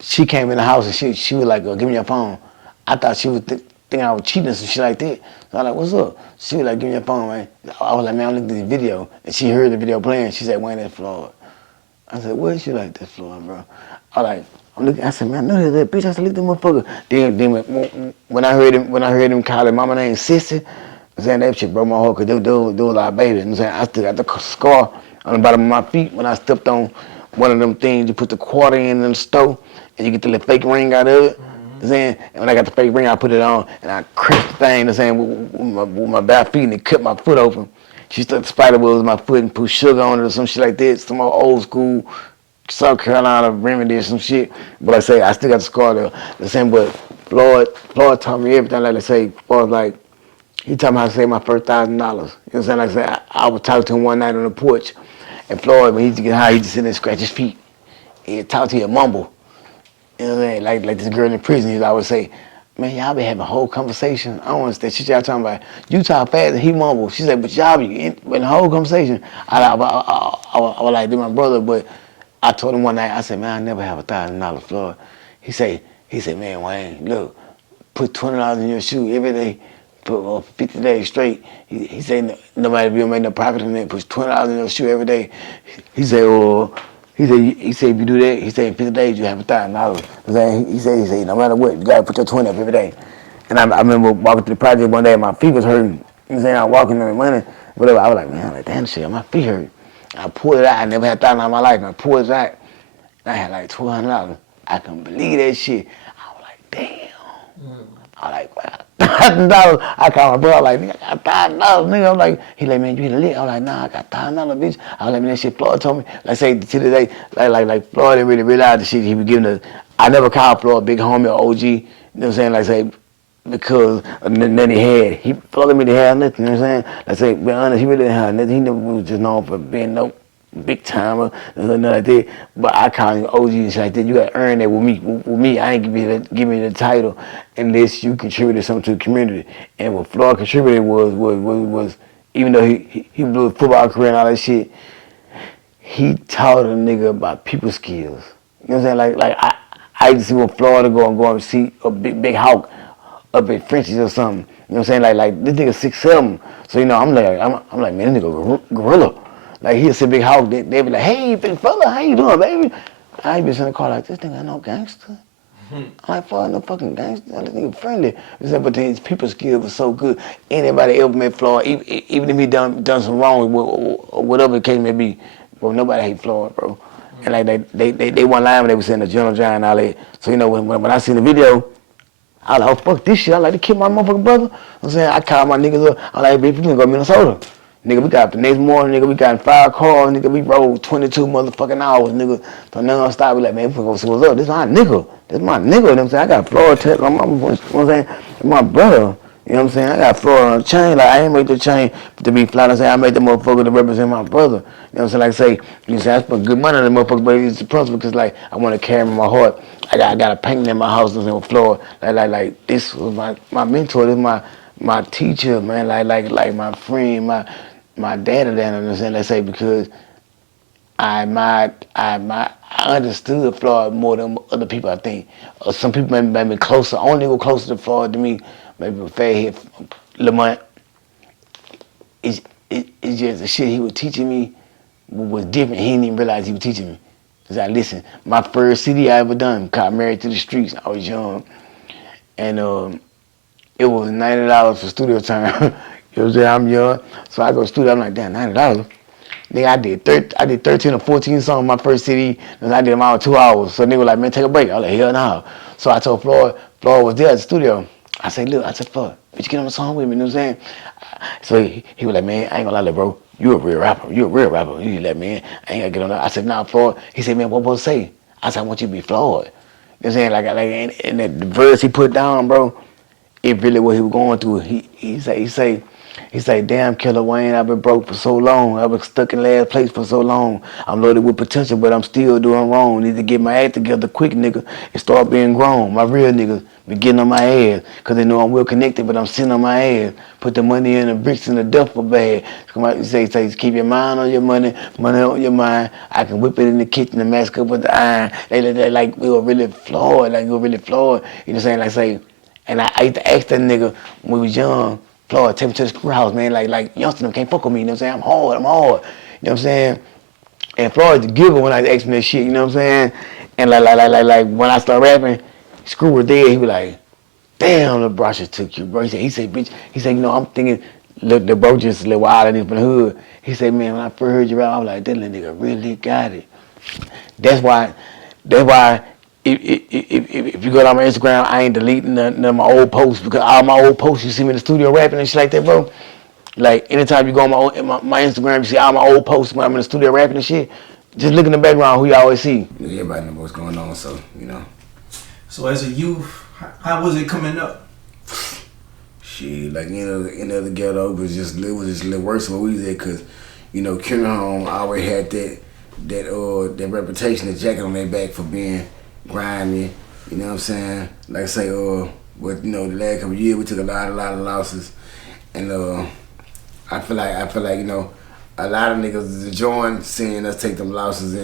She came in the house and she was like, give me your phone. I thought she was thinking I was cheating or some shit like that. So I was like, what's up? She was like, give me your phone, man. I was like, man, I'm looking at the video. And she heard the video playing. She said, Wayne, that's Floyd. I said, what is she like, that's Floyd, bro? I said, man, I know that bitch. I said, look at that motherfucker. Then when I heard him call her mama name Sissy, I'm saying that shit broke my heart because they was a lot of baby. I'm saying I still got the scar on the bottom of my feet when I stepped on one of them things you put the quarter in the stove and you get the little fake ring out of it. I'm saying, and when I got the fake ring, I put it on and I crushed the thing. I'm saying with my bare feet and it cut my foot open. She stuck the spider webs in my foot and put sugar on it or some shit like that. Some old school South Carolina remedy or some shit. But I say I still got the scar though. The same, but Floyd taught me everything. Like I say, Floyd like he taught me how to save my first $1,000. You know what I'm saying? Like I said, I was talking to him one night on the porch, and Floyd, when he used to get high, he just sit there and scratch his feet. He'd talk to you and mumble. You know what I'm saying? Like this girl in prison, he'd always say, man, y'all be having a whole conversation. I don't understand. She y'all talking about, you talk fast and he mumble. She said, but y'all be in the whole conversation. I was like, do my brother, but I told him one night, I said, man, I never have $1,000, Floyd. He said, man, Wayne, look, put $20 in your shoe every day for 50 days straight. He said, nobody be able to make no profit on that. Put $20 in your shoe every day. He said, well, he said, if you do that, he said, in 50 days, you have $1,000. He said, no matter what, you got to put your 20 up every day. And I remember walking to the project one day, and my feet was hurting. You know, I was walking in the morning, whatever. I was like, man, damn shit, my feet hurt. I pulled it out. I never had $1,000 in my life. And I pulled it out. And I had like $1,200. I couldn't believe that shit. I was like, damn. I was like, wow. $1,000. I called my brother, like, nigga, I got $1,000, nigga. I'm like, he like, man, you hit a lick. I was like, nah, I got $1,000, bitch. I was like, man, that shit Floyd told me. Like, say, to the day, like Floyd didn't really realize the shit he was giving us. I never called Floyd big homie or OG, you know what I'm saying? Like, say, because then he Floyd me to have nothing, you know what I'm saying? Like, say, be honest, he really didn't have nothing. He never was just known for being no big timer, nothing like that. But I call him OG and shit like that. You got to earn that with me. With me, I ain't give me the title unless you contributed something to the community. And what Floyd contributed was even though he blew a football career and all that shit, he taught a nigga about people skills. You know what I'm saying? Like I used to see when Florida go and see a big hawk up at Frenchie's or something. You know what I'm saying? Like this nigga 6'7". So you know I'm like man, this nigga gorilla. Like he'll see big hawk, they be like, hey big fella, how you doing, baby? I be in the car like this nigga no gangster. I'm like, fuck, no fucking gangster. This nigga friendly. But his people skills was so good. Anybody ever met Floyd, even if he done some wrong, or whatever the case may be, bro, nobody hate Floyd, bro. And like they one line when they was saying the General John and all that. So you know when I seen the video, I was like, oh fuck this shit. I like to kill my motherfucking brother. I'm saying I called my niggas up. I'm like, bitch, we gonna go to Minnesota. Nigga, we got up the next morning, nigga, we got in 5 cars, nigga, we rode 22 motherfucking hours, nigga. So non-stop, we like, man, we gonna go see what's up. This my nigga. This my nigga, you know what I'm saying? I got Floyd tattooed on my, you know what I'm saying? My brother, you know what I'm saying? I got Floyd on a chain, like I ain't make the chain to be flat. I'm saying I made the motherfucker to represent my brother. You know what I'm saying? Like I say, you know what I'm saying? I spent good money on the motherfucker, but it's the principle because like I want to carry him in my heart. I got a painting in my house with Floyd. Like this was my mentor, this is my teacher, man, like my friend, my daddy, you know what I'm saying? Let's say because I understood Floyd more than other people, I think. Some people made me closer, only go closer to Floyd to me, maybe Fairhead, Lamont. It's just the shit he was teaching me was different. He didn't even realize he was teaching me. Cause I listened. My first CD I ever done, called Married to the Streets, I was young. And it was $90 for studio time. You know what I'm saying? I'm young. So I go to studio, I'm like, damn, $90. Nigga, I did 13 or 14 songs my first CD, and I did them all in 2 hours. So nigga was like, man, take a break. I was like, hell no. So I told Floyd was there at the studio. I said, Floyd, bitch, get on the song with me, you know what I'm saying? So he was like, man, I ain't gonna lie, bro, you a real rapper. You let me in. I ain't gonna get on that. I said, nah, Floyd. He said, man, what was I say? I said, I want you to be Floyd. You know what I'm saying? And the verse he put down, bro, it really what he was going through. He say, damn, Killer Wayne, I've been broke for so long. I've been stuck in last place for so long. I'm loaded with potential, but I'm still doing wrong. Need to get my act together quick, nigga, and start being grown. My real niggas be getting on my ass, cause they know I'm well connected, but I'm sitting on my ass. Put the money in the bricks in the duffel bag. Come out, say, keep your mind on your money on your mind. I can whip it in the kitchen and mask up with the iron. They like, we were really flawed, You know what I'm saying? Like, say, and I used to ask that nigga when we was young, Floyd, take me to the schoolhouse, man. Like youngsters can't fuck with me, you know what I'm saying? I'm hard. You know what I'm saying? And Floyd the giggle when I asked him that shit, you know what I'm saying? And like when I start rapping, Screw was dead, he was like, damn, the bro just took you, bro. He said, bitch, you know, I'm thinking, look, the bro just a little wild in the hood. He said, man, when I first heard you rap, I was like, that little nigga really got it. That's why if you go down my Instagram, I ain't deleting none of my old posts because all my old posts, you see me in the studio rapping and shit like that, bro. Like anytime you go on my Instagram, you see all my old posts when I'm in the studio rapping and shit. Just look in the background, who you always see. Everybody know what's going on, so you know. So as a youth, how was it coming up? Shit, like in the ghetto, it was just a little worse where we was at, cause you know Cuney Homes always had that reputation, the jacket on their back for being grimy. You know what I'm saying? Like I say, with the last couple of years we took a lot of losses, and I feel like a lot of niggas enjoying seeing us take them losses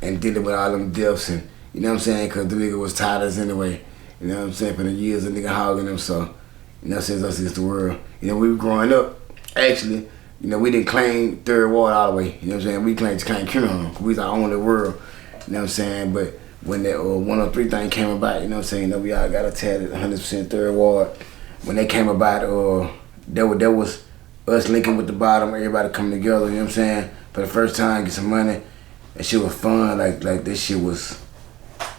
and dealing with all them deaths, and you know what I'm saying, cause the nigga was tired of us anyway. You know what I'm saying, for the years of nigga hogging them, so you know, since us against the world. You know, we were growing up, actually, we didn't claim third ward all the way. You know what I'm saying? We claimed Cuney Homes. We was our own little world. You know what I'm saying? But when that 103 thing came about, you know what I'm saying, we all got a tatted 100% third ward. When they came about, there was us linking with the bottom, everybody coming together, you know what I'm saying? For the first time, get some money. That shit was fun. Like this shit was,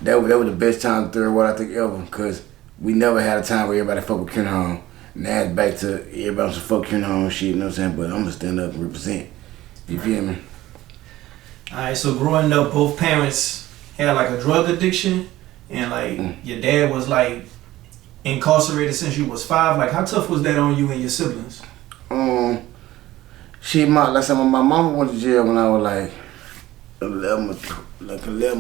that was the best time third ward I think ever, because we never had a time where everybody fuck with Cuney Homes. Now it's back to everybody some fuck Cuney Homes shit, you know what I'm saying? But I'm gonna stand up and represent. You feel me? Alright, so growing up, both parents had like a drug addiction, and like your dad was like incarcerated since you was 5. Like, how tough was that on you and your siblings? My mama went to jail when I was like 11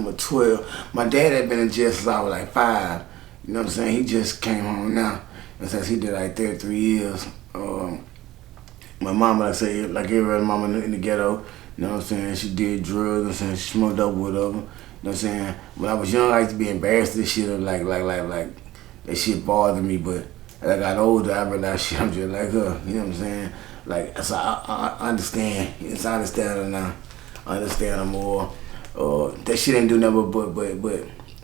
or 12. My dad had been in jail since I was like 5. You know what I'm saying? He just came home now. And since he did like 33 years. My mama, like I say, like every other mama in the ghetto, you know what I'm saying? She did drugs, you know what I'm saying? She smoked up with them. You know what I'm saying? When I was young, I used to be embarrassed of this shit, like that shit bothered me. But as I got older, I realized shit, I'm just like her. You know what I'm saying? Like, so I understand. Yes, I understand her now. I understand her more. That shit ain't do nothing but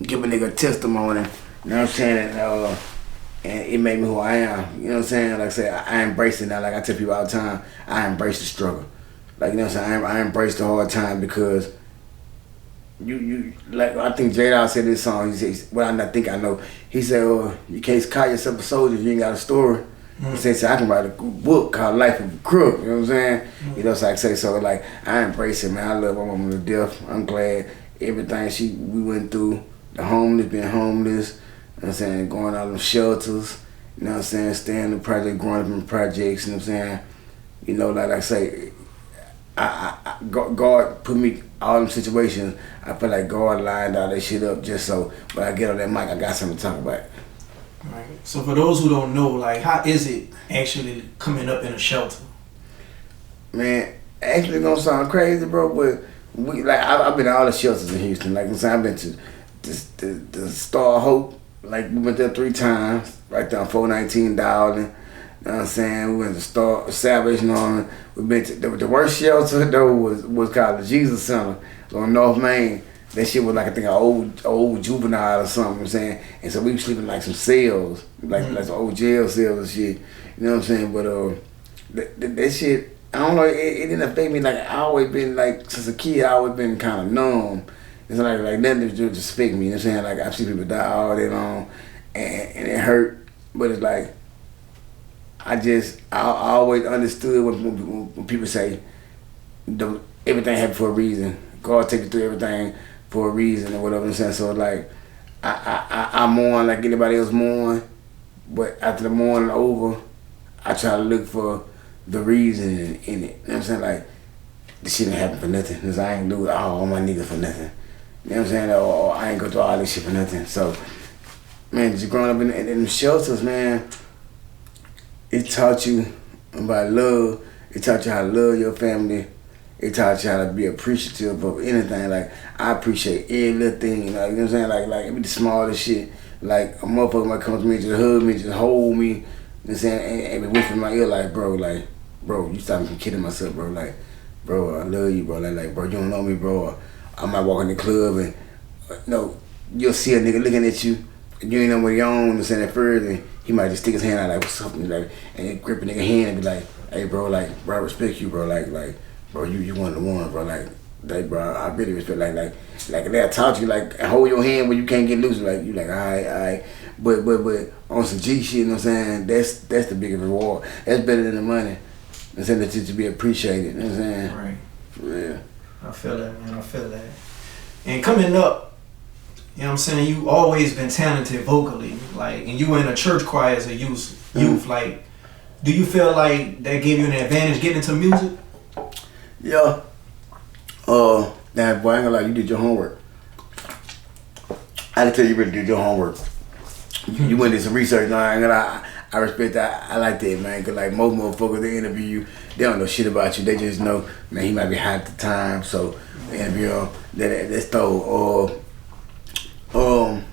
give a nigga a testimony. You know what I'm saying? And it made me who I am. You know what I'm saying? Like I say, I embrace it now. Like I tell people all the time, I embrace the struggle. Like, you know what I'm saying? I embrace the hard time, because you like, I think J-Dawg said this song. He said, well, I think I know. He said, you can't call yourself a soldier if you ain't got a story. He said, so I can write a book called Life of a Crook. You know what I'm saying? You know, so I say, so like, I embrace it, man. I love my mama to death. I'm glad everything we went through, the homeless, being homeless, you know what I'm saying, going out of shelters, you know what I'm saying, staying in the project, growing up in projects, you know what I'm saying? You know, like I say, God put me all them situations. I feel like God lined all that shit up just so when I get on that mic, I got something to talk about. Right. So for those who don't know, like, how is it actually coming up in a shelter? Man, actually it's gonna sound crazy, bro, but I've been to all the shelters in Houston. Like I'm saying, I've been to the Star of Hope. Like, we went there 3 times, right there on 419 Dowling. You know what I'm saying? We went to Salvation Army. We been to the worst shelter though was called the Jesus Center on North Main. That shit was like, I think, an old juvenile or something, you know what I'm saying? And so we was sleeping like some cells, like some old jail cells and shit. You know what I'm saying? But that shit, I don't know, it didn't affect me. Like, I always been, like, since a kid, I always been kind of numb. It's like nothing to just affect me, you know what I'm saying? Like, I see people die all day long, and it hurt, but it's like, I always understood when people say, everything happened for a reason. God take you through everything for a reason or whatever, you know what I'm saying? So, like, I mourn like anybody else mourn, but after the mourning over, I try to look for the reason in it. You know what I'm saying? Like, this shit didn't happen for nothing. Cause I ain't lose all my niggas for nothing. You know what I'm saying? Or I ain't go through all this shit for nothing. So, man, just growing up in the shelters, man, it taught you about love. It taught you how to love your family. It taught you how to be appreciative of anything. Like, I appreciate every little thing. Like, you know what I'm saying? Like it be the smallest shit. Like, a motherfucker might come to me, just hug me, just hold me. You know what I'm saying? And be whispering in my ear like, bro, you stop me from kidding myself, bro. Like, bro, I love you, bro. Like, bro, you don't know me, bro. Or I might walk in the club and, you'll see a nigga looking at you, and you ain't know what he on, you know what I'm saying, at first, and he might just stick his hand out like, what's up? And grip a nigga hand and be like, hey, bro, I respect you, bro. Like, bro, you one of the ones, bro. Like, bro, I really respect, like they'll talk to you, like, and hold your hand when you can't get loose. Like, you like, all right. But on some G shit, you know what I'm saying? That's the biggest reward. That's better than the money. I'm saying that to be appreciated. You know what I'm saying? Right. For real. I feel that, man. I feel that. And coming up, you know what I'm saying, you always been talented vocally, like, and you were in a church choir as a youth. Like, do you feel like that gave you an advantage getting into music? Yeah. Now, boy, I ain't gonna lie, you did your homework. I can tell you really did your homework. You went and did some research. No, I ain't gonna lie. I respect that. I like that, man. Cause like most motherfuckers, they interview you, they don't know shit about you. They just know, man, he might be hot at the time, so they interview him. That's dope. When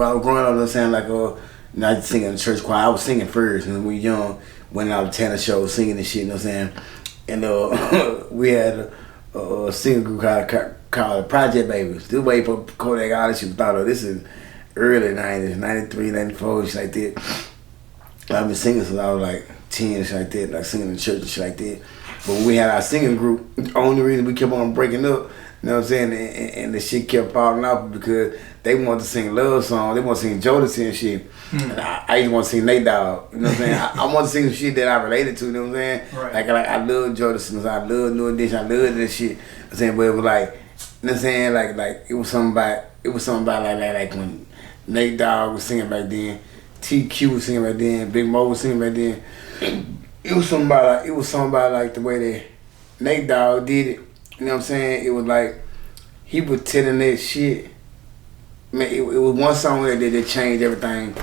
I was growing up, I was saying like, I was singing in the church choir. I was singing first when we were young, went out to tennis shows, singing and shit. You know what I'm saying? And we had a singing group called Project Babies. This way for Kodak, all this shit was thought of. This is early 90s, 93, 94, shit like that. I've been singing since I was like 10, shit like that, like singing in church and shit like that. But when we had our singing group, the only reason we kept on breaking up, you know what I'm saying, and the shit kept falling off because they wanted to sing love songs, they wanted to sing Jodeci and shit. And I used to want to sing Nate Dogg, you know what I'm saying? I want to sing some shit that I related to, you know what I'm saying? Right. Like I love Jodeci, I love New Edition, I love this shit. You know what I'm saying? But it was like, you know what I'm saying? Like it was something about like when Nate Dogg was singing back then, TQ was singing back then, Big Mo was singing back then. It was something about like the way that Nate Dogg did it. You know what I'm saying? It was like he was telling that shit. Man, it was one song that changed everything.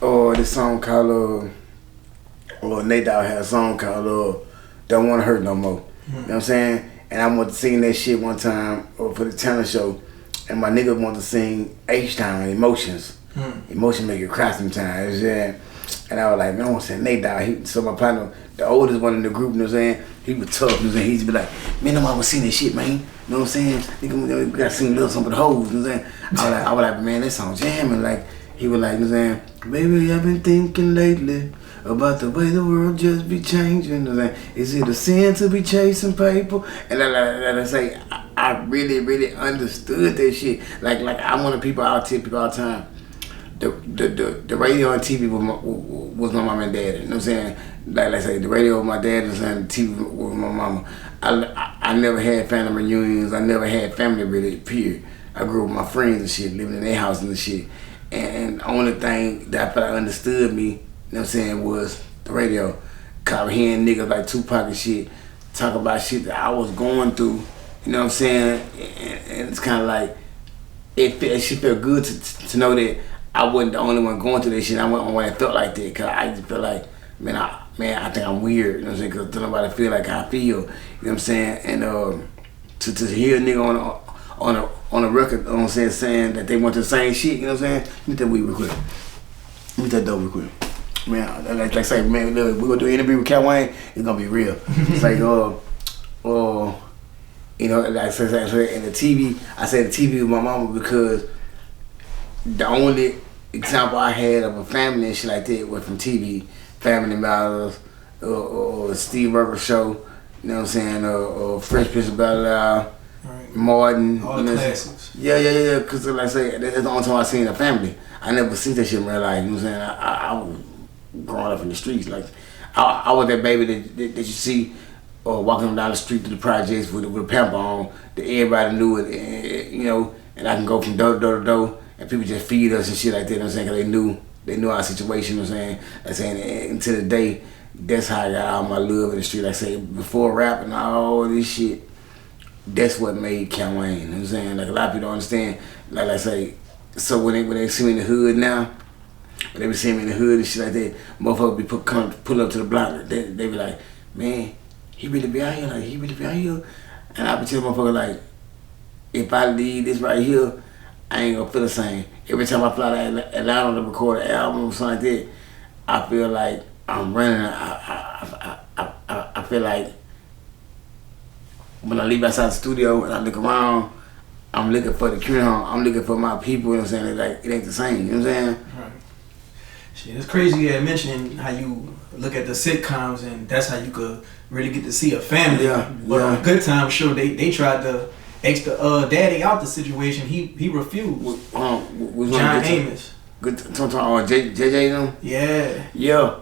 This song called Nate Dogg had a song called Don't Wanna Hurt No More. You know what I'm saying? And I wanted to sing that shit one time for the talent show, and my nigga wanted to sing H-Town, Emotions. Emotion make you cry sometimes, yeah. And I was like, man, I want to say Nate Dogg. So my partner, the oldest one in the group, you know what I'm saying? He was tough, you know what I'm saying? He used to be like, man, nobody was sing that shit, man. You know what I'm saying? Nigga, we gotta sing a little something for the hoes, you know what I'm saying? I was like, man, that song jamming. Like, he was like, you know what I'm saying? Baby, I've been thinking lately about the way the world just be changing. You know what I'm saying? Is it a sin to be chasing people? And I say, I really, really understood that shit. Like I want to tell people all the time. The radio and TV was my mom and dad. You know what I'm saying? Like I say, the radio was my dad, and the TV was my mama. I never had family reunions. I never had family really, period. I grew up with my friends and shit, living in their house and shit. And the only thing that I felt like understood me, you know what I'm saying, was the radio. Cause hearing niggas like Tupac and shit talk about shit that I was going through, you know what I'm saying? And it's kind of like, it shit felt good to know that I wasn't the only one going through this shit. I wasn't the one that felt like that. Cause I just felt like, man, I think I'm weird. You know what I'm saying? Cause nobody feel like I feel. You know what I'm saying? And to hear a nigga on a record, you know what I'm saying that they want the same shit. You know what I'm saying? Let me tell weed real quick. Let me tell dope real quick. Man, like I say, man, look, we're gonna do an interview with Cat Wayne. It's gonna be real. It's like, you know, like I said, in the TV, I say the TV with my mama because the only example I had of a family and shit like that was from TV, Family Matters, or Steve Urkel show, you know what I'm saying, or Fresh Prince of Bel-Air, Martin. All the classics. Yeah, because like I say, that's the only time I seen a family. I never seen that shit in real life, you know what I'm saying? I was growing up in the streets, like, I was that baby that you see walking down the street to the projects with a pamper on, that everybody knew it, and, you know, and I can go from door to door to door, and people just feed us and shit like that, you know what I'm saying, because they knew our situation, you know what I'm saying, and to the day, that's how I got all my love in the street. Like I say, before rap and all this shit, that's what made Cat Wayne, you know what I'm saying, like a lot of people don't understand, like I say, so when they see me in the hood now, when they be seeing me in the hood and shit like that, motherfuckers be pull up to the block, they be like, man, he really be out here, like, he really be out here. And I be telling motherfuckers, like, if I leave this right here, I ain't gonna feel the same. Every time I fly to Atlanta to record an album or something like that, I feel like I'm running. I feel like when I leave outside the studio and I look around, I'm looking for the Cuney Homes. I'm looking for my people, you know what I'm saying? Like, it ain't the same, you know what I'm saying? Right. Shit, it's crazy you had mentioned how you look at the sitcoms and that's how you could really get to see a family. Yeah. But on a good time show, they tried to X the daddy out the situation. He refused. John Amos. Good. JJ them. Yeah. Yeah.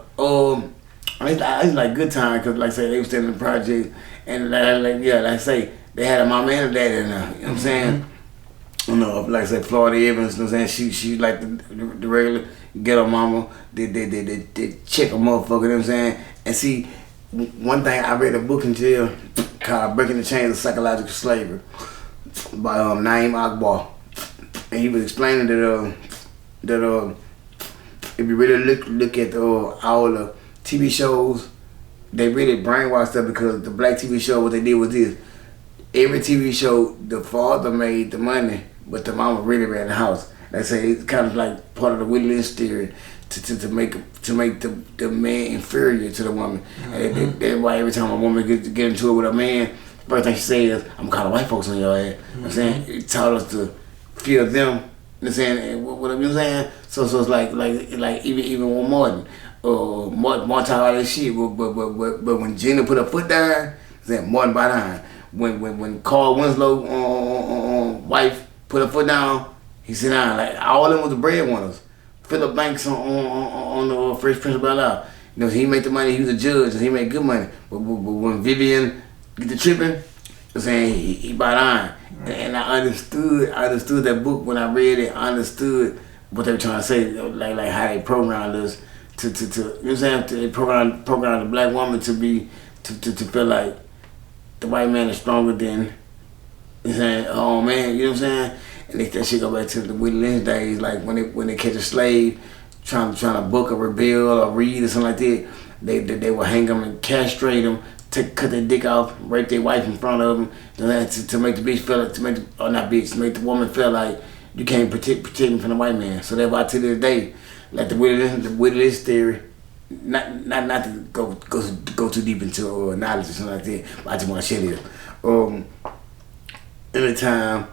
It's like good time because, like I say, they was still in the project, and like I say, they had a mama and a daddy in there. You know what I'm saying? You know, like I said, Florida Evans. You know what I'm saying? She like the regular ghetto mama. They check a motherfucker. You know what I'm saying? And see, one thing I read a book in jail called "Breaking the Chains of Psychological Slavery" by Naeem Akbar, and he was explaining that if you really look at all the TV shows, they really brainwashed us because the black TV show, what they did was this. Every TV show, the father made the money, but the mama really ran the house. They say it's kind of like part of the Willie Lynch theory to make the man inferior to the woman. Mm-hmm. And that's why every time a woman get into it with a man, first thing she says, "I'm calling white folks on your ass." Mm-hmm. You know what I'm saying? It taught us to fear them. You know what I'm saying? What I'm saying? So it's like even with Martin. Martin taught all this shit, but when Gina put her foot down, then Martin by down. When Carl Winslow wife put her foot down, he sit down. Like all of them was the breadwinners. Philip Banks on the Fresh Prince of Bel-Air. You know, he made the money. He was a judge, and he made good money. But when Vivian get the tripping, I'm saying he by down. And I understood that book when I read it. I understood what they were trying to say, like how they programmed us to you know what I'm saying? They program the black woman to feel like the white man is stronger than, you know what I'm saying, oh man, you know what I'm saying? And that shit go back to the Willie Lynch days, like when they catch a slave trying to book a rebel or read or something like that, they would hang them and castrate them, cut their dick off, rape their wife in front of them, to make the bitch feel like, to make the woman feel like you can't protect me from the white man. So that's why to this day, like the Willie Lynch theory, not to go too deep into knowledge or something like that, but I just want to share this. Anytime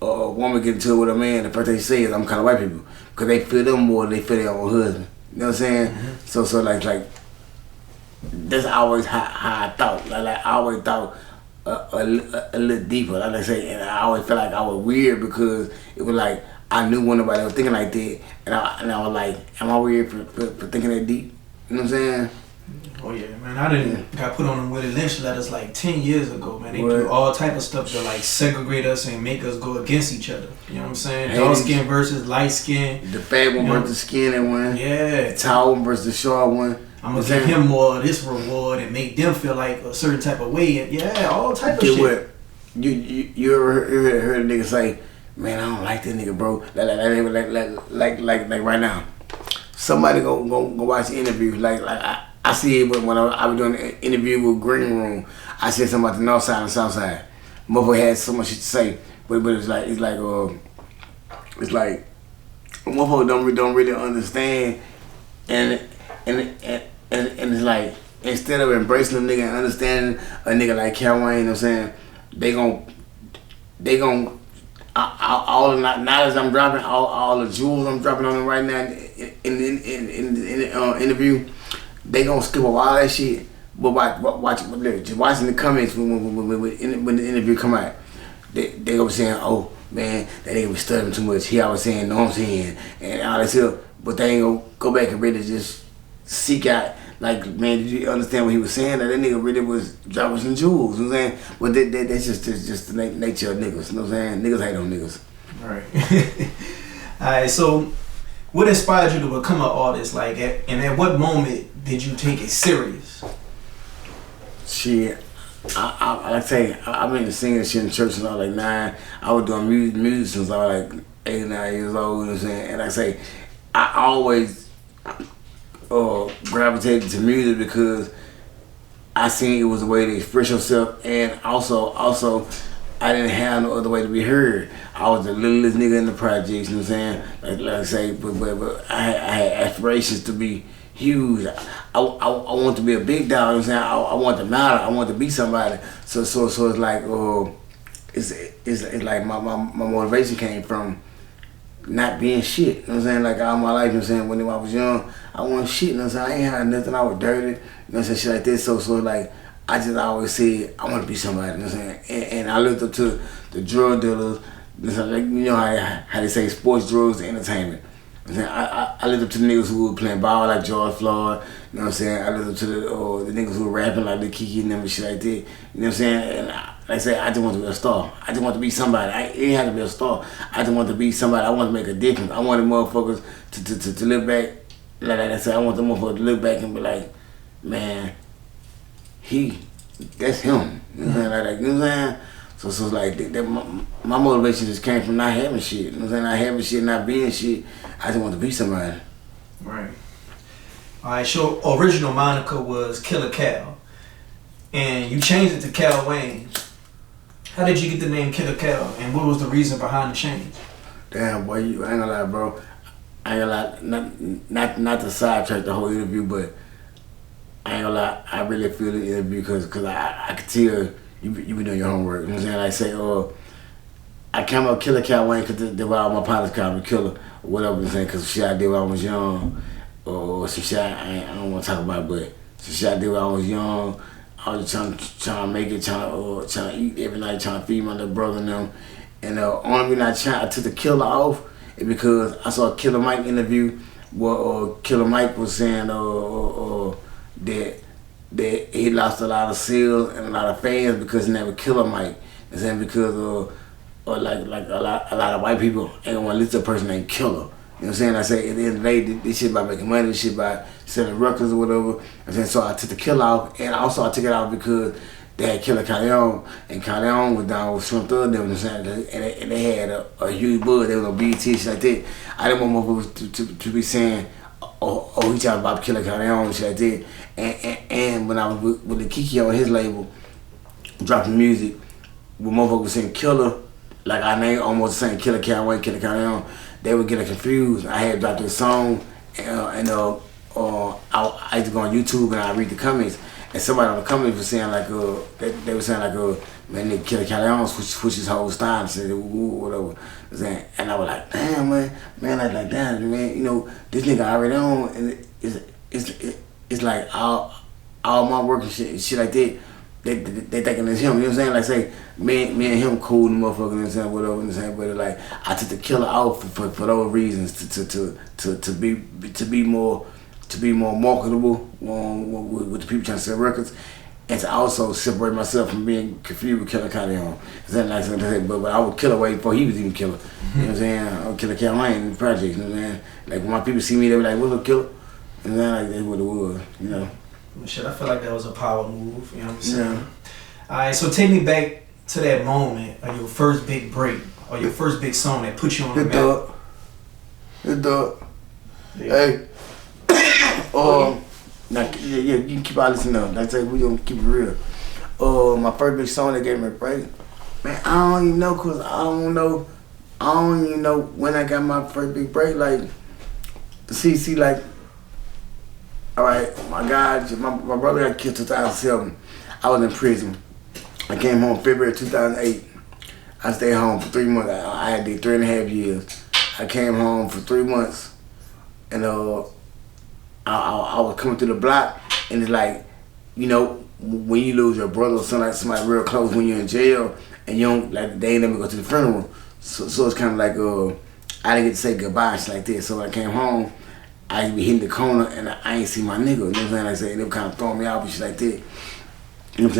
a woman get into it with a man, the first thing she says is, "I'm kind of white people," because they feel them more than they feel their own husband. You know what I'm saying? Mm-hmm. So like that's always how I thought. Like I always thought a little deeper. Like I say, and I always felt like I was weird because it was like I knew when nobody was thinking like that, and I was like, am I weird for thinking that deep? You know what I'm saying? Oh yeah, man. I got put on them Willie Lynch letters like 10 years ago, man. They do all type of stuff to like segregate us and make us go against each other. You know what I'm saying? Dark skin versus light skin. The fat one versus the skinny one. Yeah. The tall one versus the short one. I'm gonna give him more of this reward and make them feel like a certain type of way. And yeah, all type of shit. What? You ever heard a nigga say, "Man, I don't like that nigga, bro." Like right now. Somebody go watch the interview. Like I see it when I was doing an interview with Green Room. I said something about the North Side and South Side. Motherfucker had so much shit to say, but it's like motherfucker don't really understand, and it's like instead of embracing a nigga and understanding a nigga like Cal Wayne, you know what I'm saying, they gon' all the knowledge I'm dropping, all the jewels I'm dropping on them right now in the interview, they gonna skip over all that shit. But just watching the comments when the interview come out, they gonna be saying, "Oh man, that nigga was stuttering too much. He always saying, know what I'm saying," and all that stuff. But they ain't gonna go back and really just seek out. Like, man, did you understand what he was saying? That nigga really was dropping some jewels, you know what I'm saying? But that's just the nature of niggas, you know what I'm saying? Niggas hate on niggas. Right. Alright, so what inspired you to become an artist? Like, and at what moment did you take it serious? Shit, I like I say, I've been singing shit in church since I was like 9. I was doing music since I was like 8 or 9 years old, you know what I'm saying? And like I say, I always gravitated to music because I seen it was a way to express yourself, and also I didn't have no other way to be heard. I was the littlest nigga in the projects, you know what I'm saying? Like I say, but I had aspirations to be huge. I want to be a big dog, you know what I'm saying? I want to matter. I want to be somebody. So it's like it's like my motivation came from not being shit, you know what I'm saying? Like all my life, you know what I'm saying? When I was young, I wasn't shit, you know what I'm saying? I ain't had nothing, I was dirty, you know what I'm saying? Shit like this. So like, I just always said, I want to be somebody, you know what I'm saying? And I looked up to the drug dealers, like, you know how they say sports, drugs, and entertainment. I listened to the niggas who were playing ball like George Floyd. You know what I'm saying? I listened to the niggas who were rapping like the Kiki and them and shit like that. You know what I'm saying? And like I said, I just want to be a star. I just want to be somebody. It ain't have to be a star. I just want to be somebody. I want to make a difference. I wanted motherfuckers to look back. Like I said, I want the motherfuckers to look back and be like, man, that's him. You know what I'm saying? Like, you know what I'm saying? So it's like my motivation just came from not having shit. You know what I'm saying? Not having shit, not being shit. I just want to be somebody. Right. All right. So original moniker was Killer Cal, and you changed it to Cal Wayne. How did you get the name Killer Cal, and what was the reason behind the change? Damn, boy, I ain't gonna lie, bro. I ain't gonna lie, not to sidetrack the whole interview, but I ain't gonna lie, I really feel the interview because I could tell you been doing your homework. You know what I'm saying? Like say, I came up Killer Cal Wayne because that's why all my pilots called me Killer or whatever. You know because shit I did when I was young, or some shit I don't want to talk about, but some shit I did when I was young. I was trying to make it, trying to eat every night, trying to feed my little brother and them. And only reason I took the Killer off is because I saw a Killer Mike interview where Killer Mike was saying that he lost a lot of sales and a lot of fans because he never Killer Mike. And saying because like a lot of white people ain't gonna want to listen to a person named Killer. You know what I'm saying? I say at the end of the day, this shit about making money, this shit about selling records or whatever. And then so I took the Killer off, and also I took it off because they had Killer Calion, and Calion was down with Slim Thug, them, and they had a huge buzz. They was on BET, shit like that. I didn't want motherfuckers to be saying, oh, he talking about Killer Calion and shit like that. And when I was with the Kiki on his label, dropping music, when motherfuckers was saying Killer, like I name almost saying Killer Calion, Killer Calion, they would get confused. I had dropped this song, and I used to go on YouTube and I read the comments, and somebody on the comments was saying like, they were saying like, man, nigga Killer Calion switch his whole style and said whatever. And I was like, damn man, I like damn man, you know this nigga already on, and it's like all my work and shit like that. They thinking it's him, you know what I'm saying? Like say, me and him cool and motherfucker, you know what I'm saying, whatever, you know what I'm saying? But like I took the Killer out for those reasons to be more marketable with the people trying to sell records, and to also separate myself from being confused with Killer Calion. But I was Killer way before he was even Killer. You know what I'm saying? I was Killer Calion in the project, you know what I'm saying? Like when my people see me, they be like, what's up, Killer? And then like that's what it was, you know. Shit, I feel like that was a power move, you know what I'm saying? Yeah. Alright, so take me back to that moment of your first big break, or your first big song that put you on the map. Good dog. Hey. Now, you can keep all listening up. Like I say, we gonna keep it real. My first big song that gave me a break, man, I don't even know, cause I don't even know when I got my first big break. Like, see, like, all right, my brother got killed in 2007. I was in prison. I came home February 2008. I stayed home for 3 months. I had did 3.5 years. I came home for 3 months, and I was coming through the block, and it's like, you know, when you lose your brother or somebody real close when you're in jail, and you don't, like, they ain't never go to the funeral. So it's kind of like, I didn't get to say goodbye and shit like that. So when I came home, I used to be hitting the corner, and I ain't see my nigga. You know what I'm saying? Like I said, they were kind of throwing me out and shit like that. You know what I'm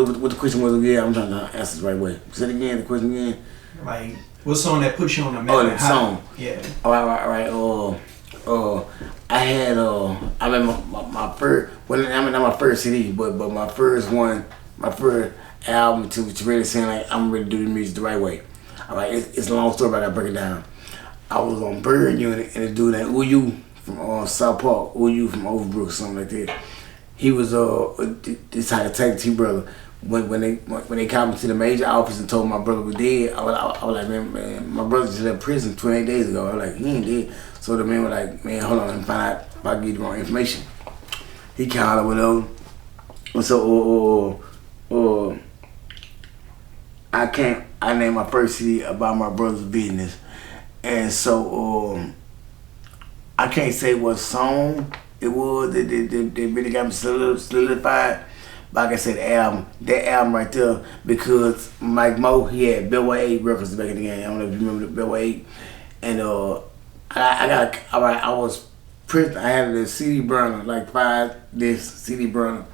saying? What the question was again? I'm trying to answer the right way. Say it again, the question again. Like, what song that put you on the map? Oh, that song. Yeah. All right. I had I mean my first, well, I mean not my first CD, but my first one, my first album to really saying like I'm ready to do the music the right way. All right, it's a long story, but I gotta break it down. I was on Bird Unit, and this dude named Uyu from South Park, Uyu from Overbrook, something like that. He was this how to take two brother. When they called me to the major office and told my brother was dead, I was like, man, my brother just left prison 28 days ago. I was like, he ain't dead. So the man was like, man, hold on, let me find out if I can get the wrong information. He called or whatever. And so I named my first CD about my brother's business. And so I can't say what song it was that really got me solidified. But like I said, that album right there, because Mike Mo, he had Bellway 8 records back in the game. I don't know if you remember the Bellway 8. And I was print. I had a CD burner, like 5 disc CD burner,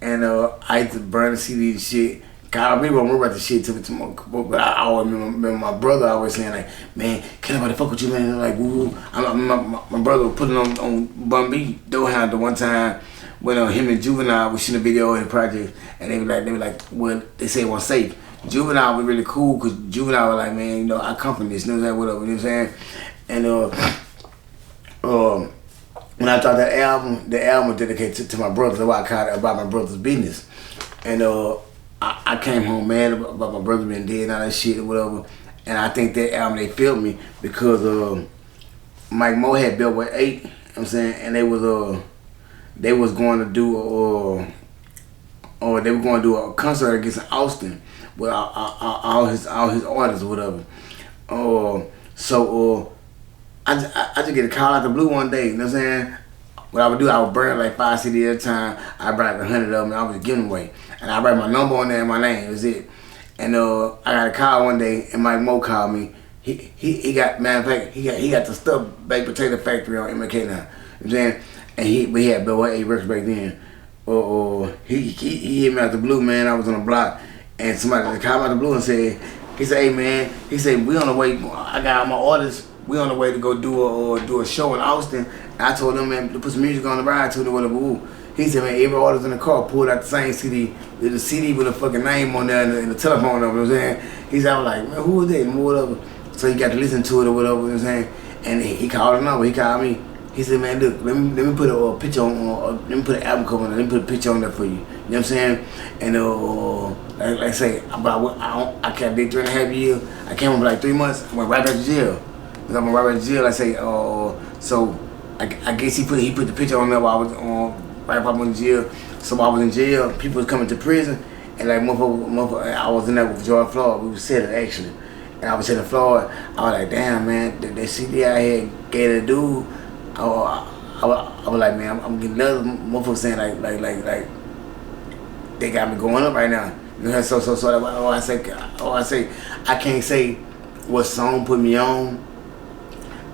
and I used to burn the CD and shit. God, I really don't remember about the shit to my, but I always remember my brother always saying like, man, can't nobody fuck with you, man. Like, woo. My brother was putting on Bun B Door Hound the one time when him and Juvenile was shooting a video in the project, and they were like, well, they say it wasn't safe. Juvenile was really cool because Juvenile was like, man, you know, I come from this, you know whatever, you know what I'm saying? And when I thought the album was dedicated to my brother, so I called it About My Brother's Business. And I came home mad about my brother being dead and all that shit or whatever. And I think that album, they failed me because Mike Moe had Bellboy 8, you know what I'm saying? And they was going to do a concert against Austin with all his artists or whatever. I just get a call out the blue one day, you know what I'm saying? What I would do, I would burn like 5 CDs at a time. I brought like 100 of them and I was giving away. And I write my number on there and my name, that's it. And I got a call one day and Mike Moe called me. He got, matter of fact, he got the stuffed baked potato factory on MK now. You know what I'm saying? And we had Bellboy 8 records back then. He hit me out the blue, man. I was on the block and somebody called me out the blue and said, hey man, he said, we on the way, I got my orders, we on the way to go do a show in Austin. And I told them, man, to put some music on the ride to the whatever. He said, man, every order's in the car, pulled out the same CD, the CD with a fucking name on there and the telephone number, you know what I'm saying? He said, I was like, man, who was that? And whatever. So he got to listen to it or whatever, you know what I'm saying? And he called the number, he called me. He said, man, look, let me put a picture on, let me put an album cover on there, let me put a picture on there for you. You know what I'm saying? And like I say, I kept there 3.5 years. I came home for like 3 months. I went right back to jail. Because I went right back to jail. I say, so I guess he put the picture on there while I was right before I went to jail. So while I was in jail, people was coming to prison, and like motherfucker, I was in there with George Floyd. We was sitting actually, and I was sitting Floyd. I was like, damn man, that CD I had gave the dude. I was like, man, I'm getting another motherfucker saying like they got me going up right now. You know, so I say I can't say what song put me on.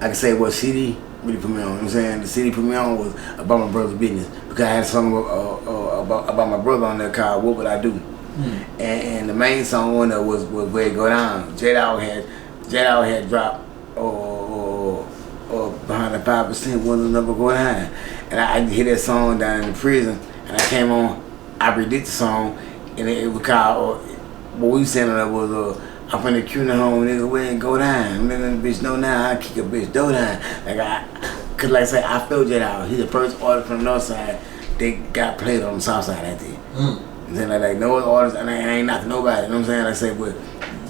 I can say what CD really put me on. You know what I'm saying? The CD put me on was About My Brother's Business because I had a song about my brother on there called What Would I Do? And the main song on there was Where It Go Down. J Dawg had dropped behind the 5% wasn't never go down. And I hear that song down in the prison and I came on, I redid the song and it was called what we saying on that was I'm from the Cuney Homes, nigga, we ain't go down. Nigga, the bitch know now I kick a bitch door down. Cause like I say, I feel J Dawg. He's the first artist from the north side that got played on the south side that day. And then like no other artists, and I ain't knocking nobody, you know what I'm saying? Like I say, but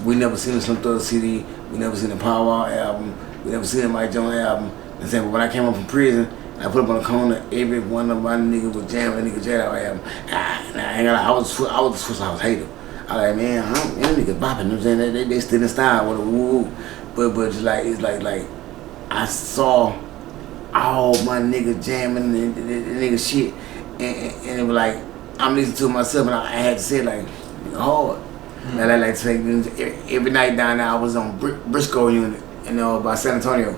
we never seen the Slim Thug CD, we never seen the Power album, we never seen the Mike Jones album. I'm saying, but when I came up from prison, I put up on the corner, every one of my niggas was jamming the nigga J Dawg album. I was the Swiss House hater. I was like, man, them niggas bopping, you know what I'm saying? They still in style with a woo. But it's like I saw all my niggas jamming the nigga shit, and it was like I'm listening to it myself, and I had to say it like hard. And I like to say every night down there I was on Briscoe unit, by San Antonio,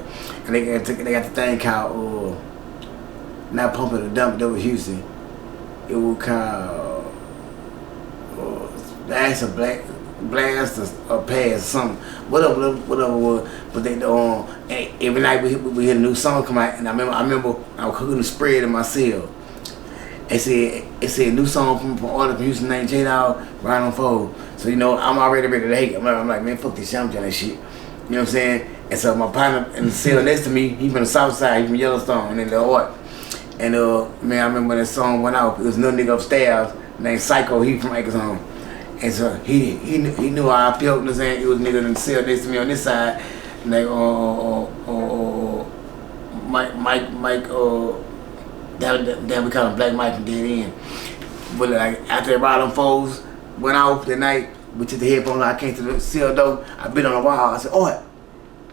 and they got the thing called not Pumping the Dump, that was Houston. It was called Blast or Pass or something, whatever was. But they every night we hear a new song come out, and I remember I was cooking the spread in my cell. It said new song from artist from Houston named J Dawg, right on fold. So I'm already ready to hate. I'm like, man, fuck this shit, I'm trying that shit. You know what I'm saying? And so my partner in the cell next to me, he from the south side, he from Yellowstone, and then the art. And man, I remember when that song went out. It was another nigga upstairs named Psycho. He from Acres Home. And so he knew how I felt, you know what I'm saying? It was a nigga in the cell next to me on this side. Like, Mike, that we call him Black Mike from Dead End. But like, after that ride on foes went out that night, we took the headphones, I came to the cell door, I been on the wall, I said, oh,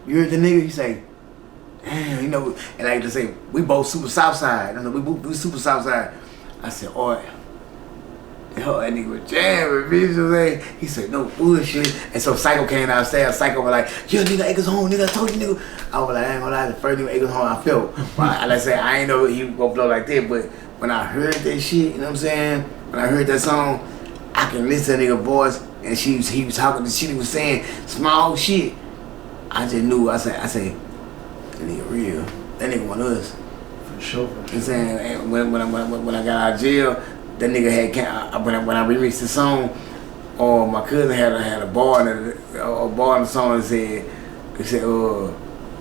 you heard the nigga? He say, damn, and I just say, we both super south side. We super south side. I said, oh, Yo, that nigga was jamming, bitch. You know what I'm saying? He said, no bullshit. And so Psycho came downstairs. Psycho was like, yo, nigga, Acres home, nigga, I told you, nigga. I was like, I ain't gonna lie, the first nigga Acres home I felt. Like I said, I ain't know he was gonna blow like that, but when I heard that shit, you know what I'm saying? When I heard that song, I can listen to that nigga voice, and he was talking the shit he was saying, small shit. I just knew, I said, that nigga real. That nigga want us. For sure. You know what I'm saying? And when I got out of jail, that nigga had when I remixed the song, my cousin had a bar in the song that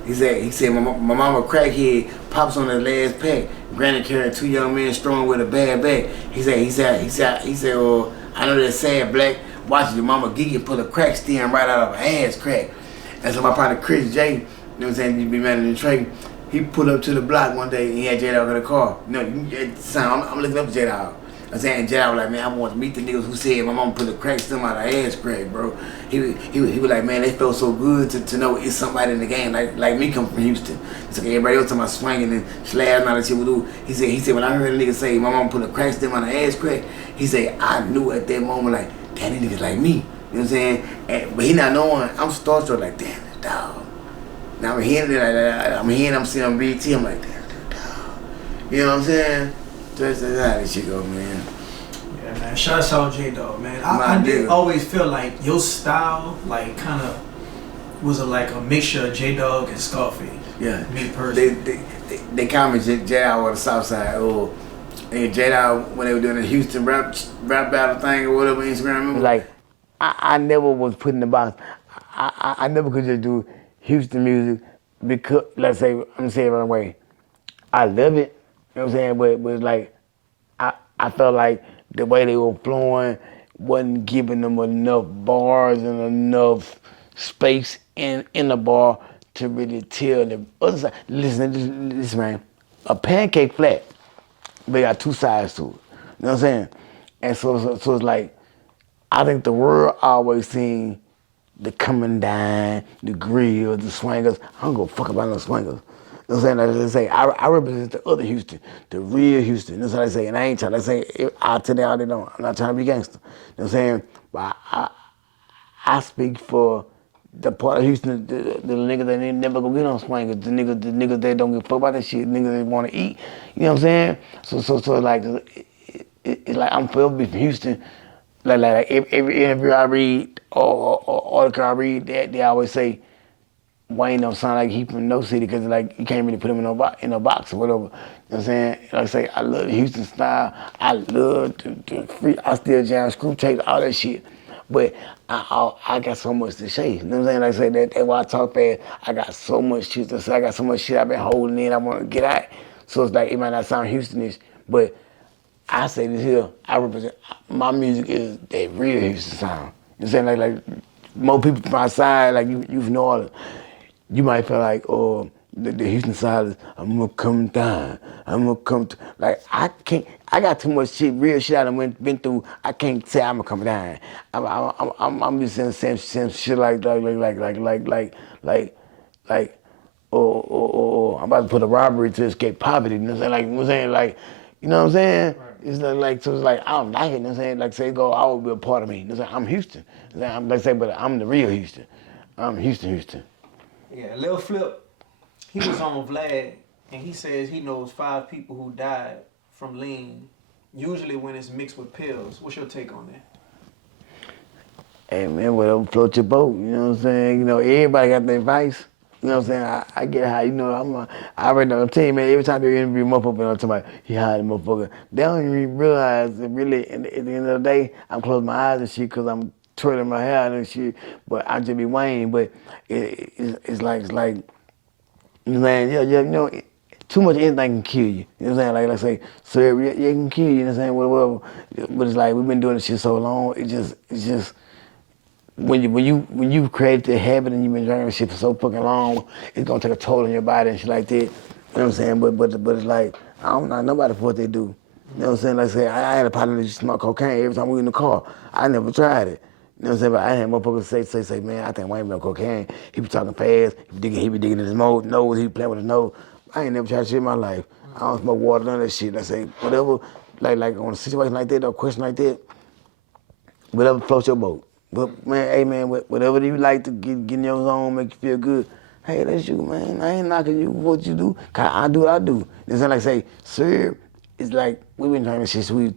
he said my mama crackhead, pops on the last pack, granny carrying 2 young men strong with a bad back. He said I know that sad black, watching your mama geeky pull a crack stem right out of her ass crack. And so my partner Chris J, you know what I'm saying, you be managing the trade. He pulled up to the block one day and he had J-Dog in the car. You know, I'm looking up to J-Dog. I'm saying J-Dog was like, man, I want to meet the niggas who said my mama put a crack stem out of her ass crack, bro. He was like, man, they felt so good to know it's somebody in the game like me come from Houston. It's like everybody else talking about swinging and slash and all that shit we do. He said when I heard a nigga say my mama put a crack stem out of her ass crack, he said I knew at that moment like, damn, these niggas like me. You know what I'm saying? But he not knowing, I'm starstruck like, damn, this dog. Now I'm hearing it I'm seeing on BT, I'm like, damn, this dog. You know what I'm saying? That's how this shit go, man. Yeah, man. Shouts out J-Dog, man. I did always feel like your style, like, kind of was like a mixture of J-Dog and Scarface. Yeah. Me personally. They call me J-Dog on the South Side. Oh, and J-Dog, when they were doing the Houston rap battle thing or whatever, Instagram. Like, I never was put in the box. I never could just do Houston music because, let's say, I'm gonna say it right away. I love it. You know what I'm saying? But it's like, I felt like the way they were flowing wasn't giving them enough bars and enough space in the bar to really tell the other side. Listen, man. A pancake flat, they got 2 sides to it. You know what I'm saying? And so it's like, I think the world always seen the coming down, the grill, the swingers. I don't give a fuck about no swingers. You know what I'm saying? Like they say, I represent the other Houston, the real Houston. That's what I say. And I ain't trying to say, I'll tell them how they don't. I'm not trying to be gangster. You know what I'm saying? But I speak for the part of Houston, the niggas that ain't never gonna get on swingers, the niggas that don't give a fuck about that shit, niggas that want to eat. You know what I'm saying? So like, it's like I'm forever be from Houston. Like every interview I read or article I read, they always say Wayne don't sound like he from no city because like you can't really put him in a box or whatever. You know what I'm saying? Like I say, I love the Houston style. I love the free. I still jam screw tapes, all that shit. But I got so much to say. You know what I'm saying? Like I say, that's why I talk fast. I got so much shit to say. I got so much shit I've been holding in. I want to get out. So it's like it might not sound Houstonish, but I say this here, I represent, my music is that real Houston sound. You know what I'm saying? Like more people from outside, like you from New Orleans, you might feel like, oh, the Houston side is, I'm gonna come down, I'm gonna come, like I can't, I got too much shit, real shit I done been through, I can't say I'm gonna come down. I'm just saying some shit like, I'm about to put a robbery to escape poverty, you know what I'm saying? Like, you know what I'm saying? Right. It's like, so it's like, I don't like it, you know what I'm saying? Like, say, go, always be a part of me. You know what I'm saying? I'm Houston. You know I'm like, say, but I'm the real Houston. I'm Houston. Yeah, Lil Flip, he was on Vlad, and he says he knows 5 people who died from lean, usually when it's mixed with pills. What's your take on that? Hey, man, whatever float your boat, you know what I'm saying? You know, everybody got their advice. You know what I'm saying? I get how, you know, I already know. I'm telling you, man, every time they interview a motherfucker, I'm talking about, he hired a motherfucker. They don't even realize that really, at the end of the day, I'm closing my eyes and shit because I'm twirling my hair and shit, but I just be Wayne. But it's like, you know what I'm saying? Yeah, you know, too much anything can kill you. You know what I'm saying? Like I say, sir, yeah, it can kill you, you know what I'm saying? Whatever. But it's like, we've been doing this shit so long, it's just, when you create the habit and you've been drinking shit for so fucking long, it's gonna take a toll on your body and shit like that. You know what I'm saying? But it's like, I don't know nobody for what they do. You know what I'm saying? Like I say, I had a partner that used to smoke cocaine every time we in the car. I never tried it. You know what I'm saying? But I had motherfuckers say, man, I think Wayne be on cocaine. He be talking fast. He be digging in his nose. He be playing with his nose. I ain't never tried shit in my life. I don't smoke water, none of that shit. I say, whatever, like on a situation like that or a question like that, Whatever floats your boat. But man, hey man, whatever you like to get in your zone, make you feel good. Hey, that's you, man. I ain't knocking you for what you do. 'Cause I do what I do. It's not like say, sir, it's like we've been trying to since we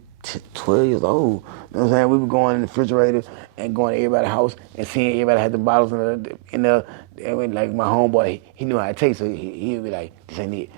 12 years old. You know what I'm saying? We were going in the refrigerator and going to everybody's house and seeing everybody had the bottles in the and like my homeboy, he knew how to taste, so he'd be like, this ain't it.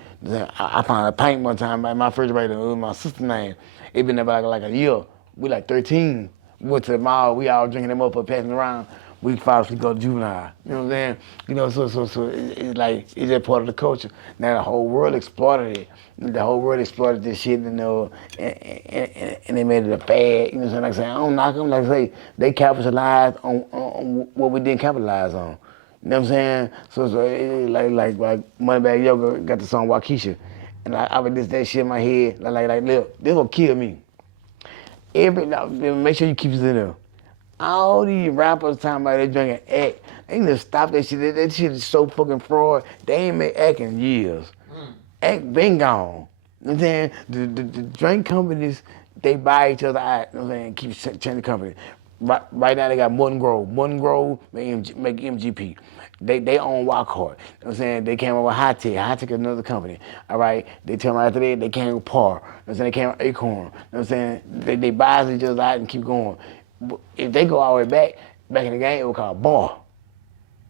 I found a pint one time by my refrigerator with my sister's name. It been there like a year. We like 13. We went to the mall, we all drinking them up and passing around. We finally go to juvenile. You know what I'm saying? You know, so it's like, it's just part of the culture. Now the whole world exploited it. The whole world exploited this shit, and they made it a fad. You know what I'm saying? Like I say, I don't knock them. Like I say, they capitalized on what we didn't capitalize on. You know what I'm saying? So it, like Moneybag Yoga got the song Waukesha. And I would listen to that shit in my head. Like, look, this will kill me. Make sure you keep this in there. All these rappers talking about they drinking act. They need to stop that shit. That shit is so fucking fraud. They ain't made act in years. Act been gone. You know what I'm saying? The drink companies, they buy each other out. You know what I'm saying? Keep changing the company. Right now they got Morton Grove. Morton Grove make MGP. They own Walkhart. You know what I'm saying? They came up with High Tech. High Tech is another company. All right. They tell me after that they came with Par. You know what I'm saying? They came with Acorn. You know what I'm saying? They buy each other out and keep going. If they go all the way back in the game, it was called Bar.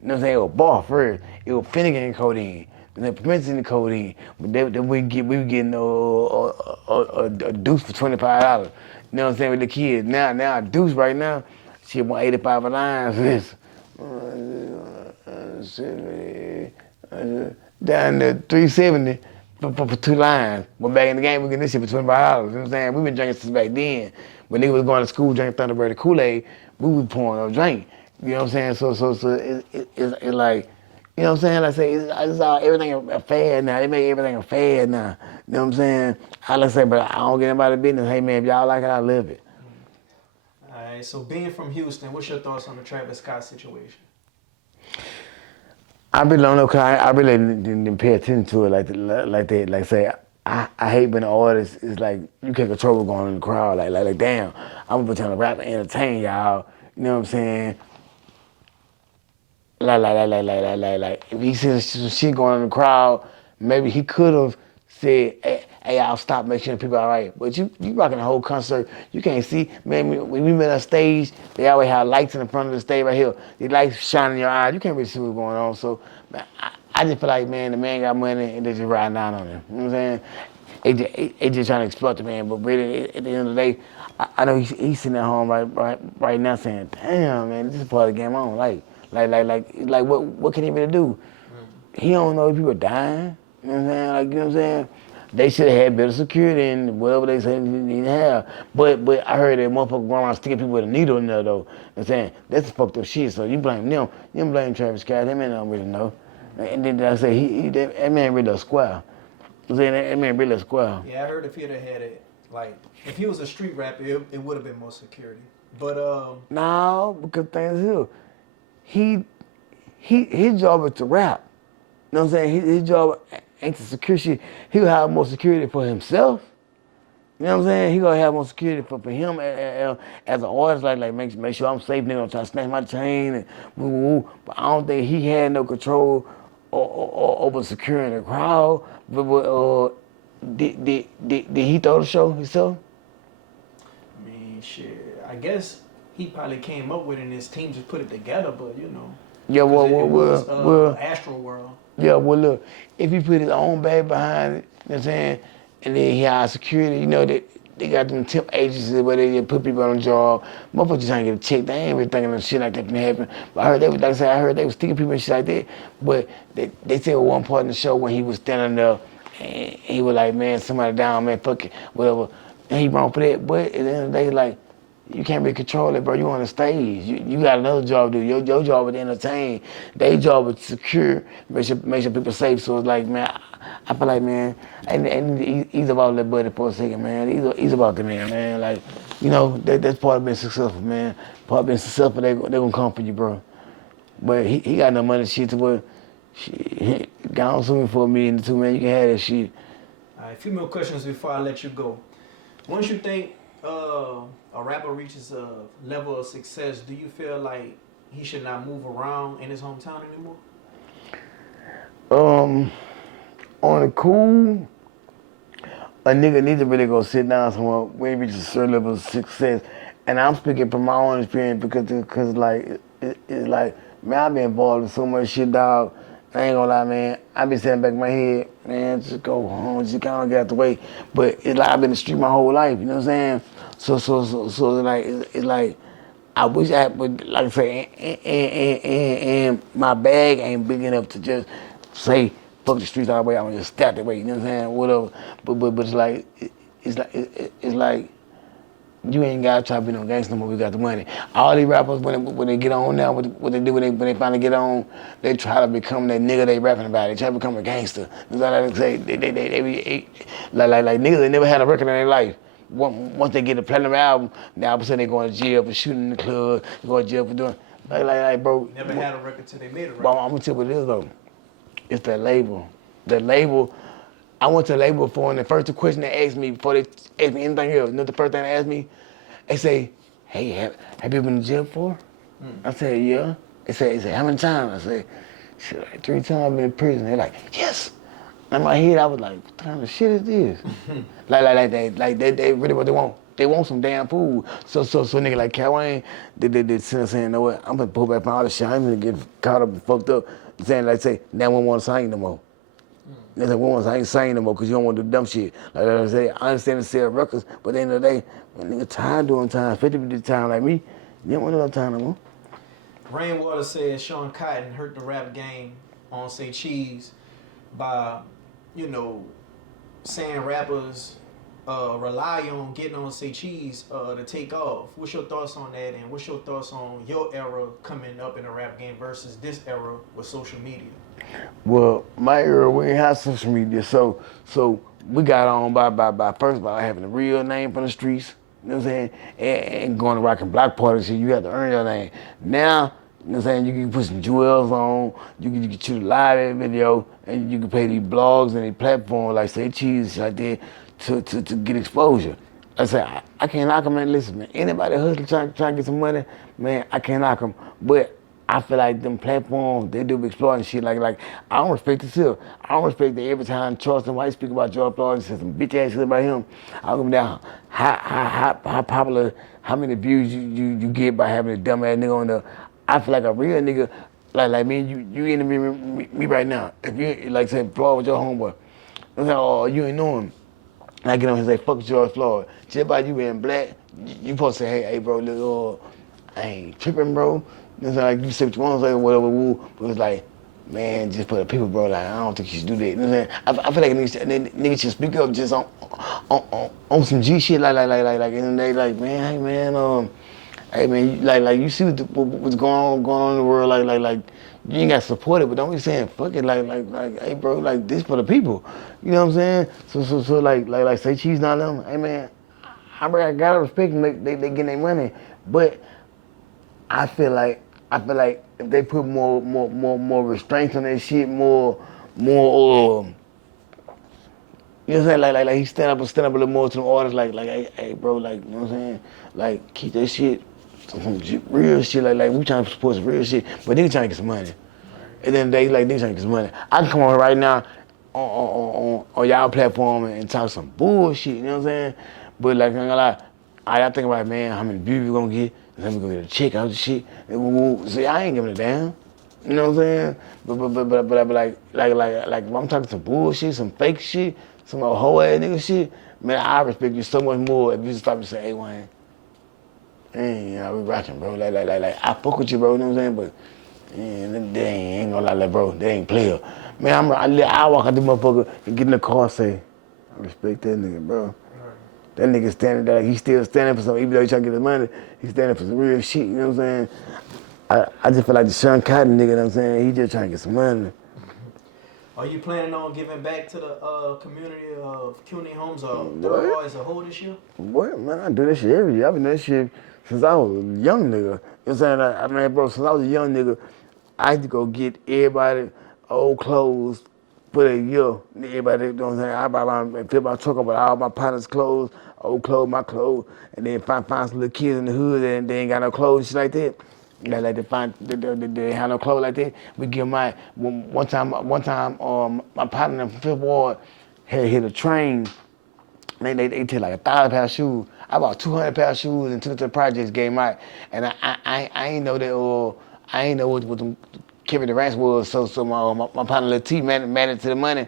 You know what I'm saying? It was Bar first. It was Finnegan and codeine. And then Prince in the codeine. But then we were getting a deuce for $25. You know what I'm saying, with the kids. Now a deuce right now, shit, 185 a line for this. Down to 370 for 2 lines. But back in the game, we getting this shit for $25. You know what I'm saying? We've been drinking since back then. When niggas was going to school drinking Thunderbird and Kool-Aid, we was pouring a drink. You know what I'm saying? So it's like, you know what I'm saying? Like I say, it's all, everything a fad now. They make everything a fad now. You know what I'm saying? I like say, but I don't get anybody business. Hey man, if y'all like it, I live it. All right. So being from Houston, what's your thoughts on the Travis Scott situation? I really don't know, cause I really didn't pay attention to it like that. Like say, I hate being an artist. It's like you can't control what's going on in the crowd. Like damn, I'm gonna trying to rap and entertain y'all. You know what I'm saying? Like. If he says some shit going on in the crowd, maybe he could have said, hey, I'll stop, make sure the people all right. But you rocking the whole concert, you can't see. Man, when we met on stage, they always have lights in the front of the stage right here. The lights shining in your eyes, you can't really see what's going on. So, man, I just feel like, man, the man got money and they just riding down on him. You know what I'm saying? They just trying to exploit the man, but really, at the end of the day, I know he's sitting at home right now saying, damn, man, this is part of the game on. Like what can he really do? He don't know if people are dying. You know what I'm saying? Like, you know what I'm saying? They should have had better security and whatever they say they need to have. But I heard that motherfucker going around sticking people with a needle in there though. You know what I'm saying? That's fucked up shit. So you blame them. You don't blame Travis Scott. That man don't really know. And then I say that man really a square. I'm saying that man really a square. Yeah, I heard if he'd have had it, like, if he was a street rapper, it would have been more security. But No, because things here, his job is to rap. You know what I'm saying? His job ain't to secure shit. He'll have more security for himself. You know what I'm saying? He gonna have more security for him as an artist, like make sure I'm safe. Nigga don't try to snatch my chain and woo woo. But I don't think he had no control over securing the crowd. But did he throw the show himself? I mean, shit. I guess he probably came up with it and his team just put it together. But you know, Yeah, it was well, Astro World. yeah, well, look, if he put his own bag behind it, you know what I'm saying, and then he hired security, you know, they got them temp agencies where they just put people on the job. Motherfuckers just trying to get a check. They ain't really thinking of shit like that can happen. But I heard they was, like I said, I heard they was sticking people and shit like that. But they said one part in the show when he was standing there, and he was like, man, somebody down, man, fuck it, whatever. And he wrong for that. But at the end of the day, like, you can't be control it, bro. You on the stage. You got another job to do. Your job is to entertain. Their job is to secure, make sure people safe. So it's like, man, I feel like, man, and he's about that buddy for a second, man. He's about the man. Like, you know, that's part of being successful, man. Part of being successful, they gonna come for you, bro. But he got no money shit to where, shit, gone swimming for $1 million or $2 million. You can have that shit. All right, a few more questions before I let you go. Once you think a rapper reaches a level of success, do you feel like he should not move around in his hometown anymore? On the cool, a nigga needs to really go sit down somewhere when he reaches a certain level of success. And I'm speaking from my own experience because like, it's like, man, I've been involved in so much shit, dog. I ain't gonna lie, man. I be sitting back in my head, man, just go home, just kind of get out the way. But it's like I've been in the street my whole life, you know what I'm saying? So like, it's like, I wish I would, like I say, and my bag ain't big enough to just say, fuck the streets all the way, I'm gonna just step the way, you know what I'm saying? Whatever. But it's like, it's like, you ain't gotta try to be no gangster no more. We got the money. All these rappers, when they get on now, what they do when they finally get on, they try to become that nigga they rapping about. They try to become a gangster. You know what I say? They be like niggas that never had a record in their life. Once they get a platinum album, now all of a sudden they going to jail for shooting in the club. They going to jail for doing bro. Never had a record till they made a record. But I'm gonna tell you what it is though. It's that label. The label. I went to the label before, and the first question they asked me before they asked me anything else, you know the first thing they asked me? They say, hey, have you been in jail before? I said, yeah. They say, how many times? I said, shit, like 3 times I've been in prison. They're like, yes. In my head, I was like, what kind of shit is this? they really what they want. They want some damn food. So nigga like Cal Wayne, they saying, you know what, I'm gonna pull back from all this shit. I'm gonna get caught up and fucked up. Saying like, say, now we don't want to sing no more. They say, I ain't saying no more because you don't want to do dumb shit. Like I say, I understand to sell records, but at the end of the day, when nigga tired doing time, 50% time like me, you don't want to do no time no more. Rainwater said Sean Cotton hurt the rap game on Say Cheese by, saying rappers rely on getting on Say Cheese to take off. What's your thoughts on that, and what's your thoughts on your era coming up in the rap game versus this era with social media? Well, my era, we ain't have social media, so we got on by first of all having a real name from the streets, you know what I'm saying, and going to rocking block parties, so you have to earn your name. Now, you know what I'm saying, you can put some jewels on, you can shoot a live video, and you can pay these blogs and these platforms like Say Cheese like that to get exposure. I say, I can't knock them, man. Listen, man, anybody hustling trying to get some money, man, I can't knock them. But I feel like them platforms, they do be exploiting shit. Like I don't respect the still. I don't respect that every time Charleston White speak about George Floyd and say some bitch ass shit about him, I go down how popular, how many views you get by having a dumb ass nigga on there. I feel like a real nigga, like me, you interview me right now. If you, like say, Floyd with your homeboy, I'm like, oh, you ain't know him. And I get on and say, fuck George Floyd. Just by you being black, you supposed to say, hey bro, look, I ain't tripping, bro. It's like you say what you want to say or whatever, woo. But it's like, man, just for the people, bro, like, I don't think you should do that. You know what I'm saying? I feel like niggas should speak up just on some G shit, like, and they like, man, hey man, like you see what's going on in the world, like, you ain't got to support it, but don't be saying fuck it, like, hey bro, like this for the people. You know what I'm saying? So like Say Cheese not them. Hey man, I gotta respect them. They getting their money, but I feel like if they put more restraints on that shit, more you know what I'm saying? Like he stand up a little more to the artists, like hey bro, like you know what I'm saying? Like keep that shit some real shit, like we trying to support some real shit, but niggas trying to get some money. And then they like niggas trying to get some money. I can come on right now on y'all platform and talk some bullshit, you know what I'm saying? But like, I'm gonna lie, I think about, man, how many views we gonna get, and then we gonna get a check out of the shit. See, I ain't giving a damn, you know what I'm saying? But like, when I'm talking some bullshit, some fake shit, some old hoe ass nigga shit, man, I respect you so much more if you just stop and say, hey, Wayne, we rocking, bro. Like, I fuck with you, bro, you know what I'm saying? But, they ain't gonna lie, bro, they ain't player. Man, I walk out the motherfucker and get in the car and say, I respect that nigga, bro. That nigga standing there, like he still standing for something, even though he trying to get his money, he's standing for some real shit, you know what I'm saying? I just feel like the Sean Cotton nigga, you know what I'm saying? He just trying to get some money. Are you planning on giving back to the community of Cuney Homes or Third Ward as a whole this year? What? Man, I do this shit every year. I've been doing this shit since I was a young nigga. You know what I'm saying? I mean, bro, since I was a young nigga, I had to go get everybody old clothes for a year. Everybody, you know what I'm saying? I fill my truck up with all my partner's clothes, old clothes, my clothes, and then find some little kids in the hood and they ain't got no clothes, shit like that. They like to find they have no clothes like that. We give my one time my partner from Fifth Ward had hit a train. They take like 1,000 pair of shoes. I bought 200 pair of shoes and took it to the projects, gave out, and I ain't know that I ain't know what the Kevin Durant was. So my partner Lil T managed to the money.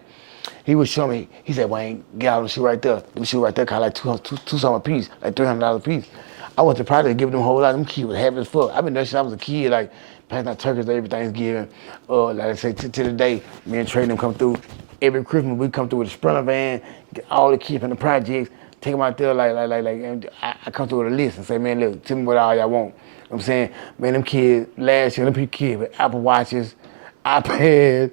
He was showing me. He said, "Wayne, get out of the shoe right there. The shoe right there cost like two something a piece, like $300 a piece." I went to the project giving them a whole lot. Them kids was happy as fuck. I've been there since I was a kid, like passing out turkeys every Thanksgiving. Like I say, to the day, me and Trey them come through. Every Christmas we come through with a Sprinter van, get all the kids from the projects, take them out there and I come through with a list and say, man, look, tell me what all y'all want. You know what I'm saying, man, them kids last year, them kids with Apple Watches, iPads,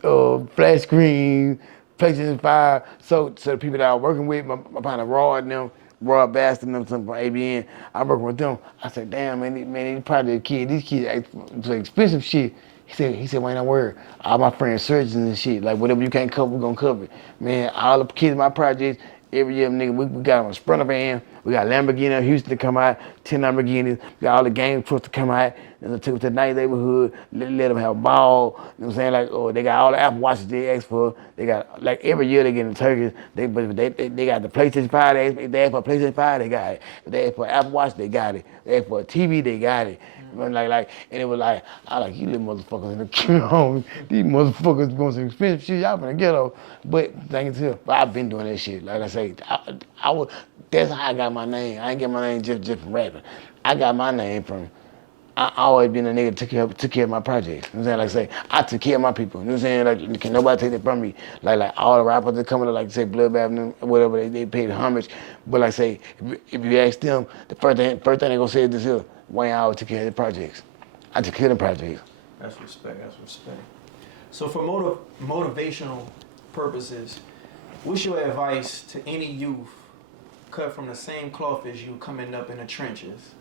flash screen, PlayStation 5. So the people that I was working with, my partner Rod and them, Rod Bastard and them from ABN, I working with them. I said, damn, man, these project kids, these kids for expensive shit. He said, Wayne, don't worry. All my friends surgeons and shit, like whatever you can't cover, we gonna cover it. Man, all the kids in my projects, every year, nigga, we got them a Sprinter van. We got Lamborghini in Houston to come out, 10 Lamborghinis. We got all the game trucks to come out. And I took them to the night neighborhood, let them have a ball. You know what I'm saying? Like, they got all the Apple Watches they asked for. They got, like, every year they get the turkeys. They got the PlayStation 5. They asked for a PlayStation 5, they got it. If they asked for an Apple Watch, they got it. They asked for a TV, they got it. And it was like, I like, you little motherfuckers in the Cuney Homes. These motherfuckers going some expensive shit. Y'all finna ghetto. But thank you, but I've been doing that shit. Like I say, that's how I got my name. I ain't get my name just from rapping. I got my name from, I always been a nigga that took care of my projects. You know what I'm saying? Like I say, I took care of my people. You know what I'm saying? Like, can nobody take that from me? Like all the rappers that come in, like say Bloodbath and them, whatever, they paid homage. But like I say, if you ask them, the first thing they gonna say is this here, Wayne always took care of the projects. I took care of the projects. That's respect. So for motivational purposes, what's your advice to any youth cut from the same cloth as you coming up in the trenches?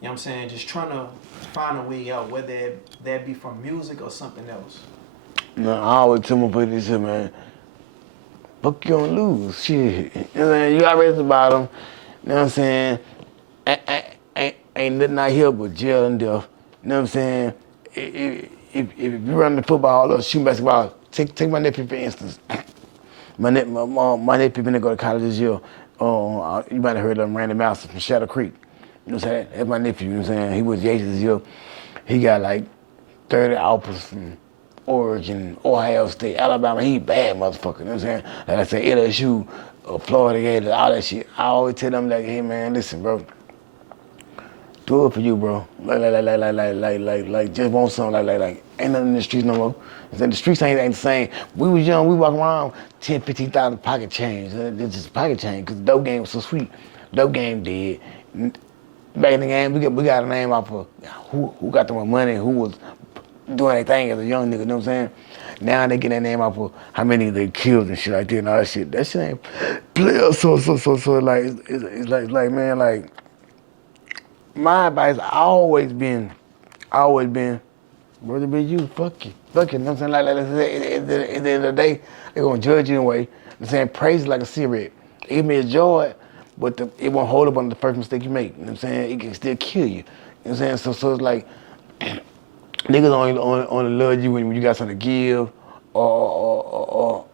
You know what I'm saying? Just trying to find a way out, whether that be from music or something else. No, I always tell my buddy this, man, fuck you don't lose. Shit. You know what I'm saying? You got raised the bottom. You know what I'm saying? Ain't nothing out here but jail and death. You know what I'm saying? If you run the football or shooting basketball, take my nephew for instance. My nephew been to go to college this year. You might have heard of him, Randy Mouser from Shadow Creek. You know what I'm saying? That's my nephew, you know what I'm saying? He was Yates this year. He got like 30 offers from Oregon, Ohio State, Alabama. He bad motherfucker, you know what I'm saying? Like I say, LSU, Florida Gators, all that shit. I always tell them like, hey man, listen, bro. Do it for you, bro. Like, just want something. Like, ain't nothing in the streets no more. The streets ain't the same. We was young, we walk around 10, 15,000 pocket change. It's just pocket change, because the dope game was so sweet. Dope game dead. Back in the game, we got a name off of who got the more money, who was doing their thing as a young nigga, you know what I'm saying? Now they get that name off of how many they killed and shit like that and all that shit. That shit ain't player. So like, it's like, man, like, my advice always been, brother, be you, fuck it, you know what I'm saying? Like at the end of the day, they're gonna judge you anyway. I'm saying praise is like a cigarette. It give me a joy, but it won't hold up on the first mistake you make. You know what I'm saying? It can still kill you. You know what I'm saying? So it's like, niggas only love you when you got something to give, or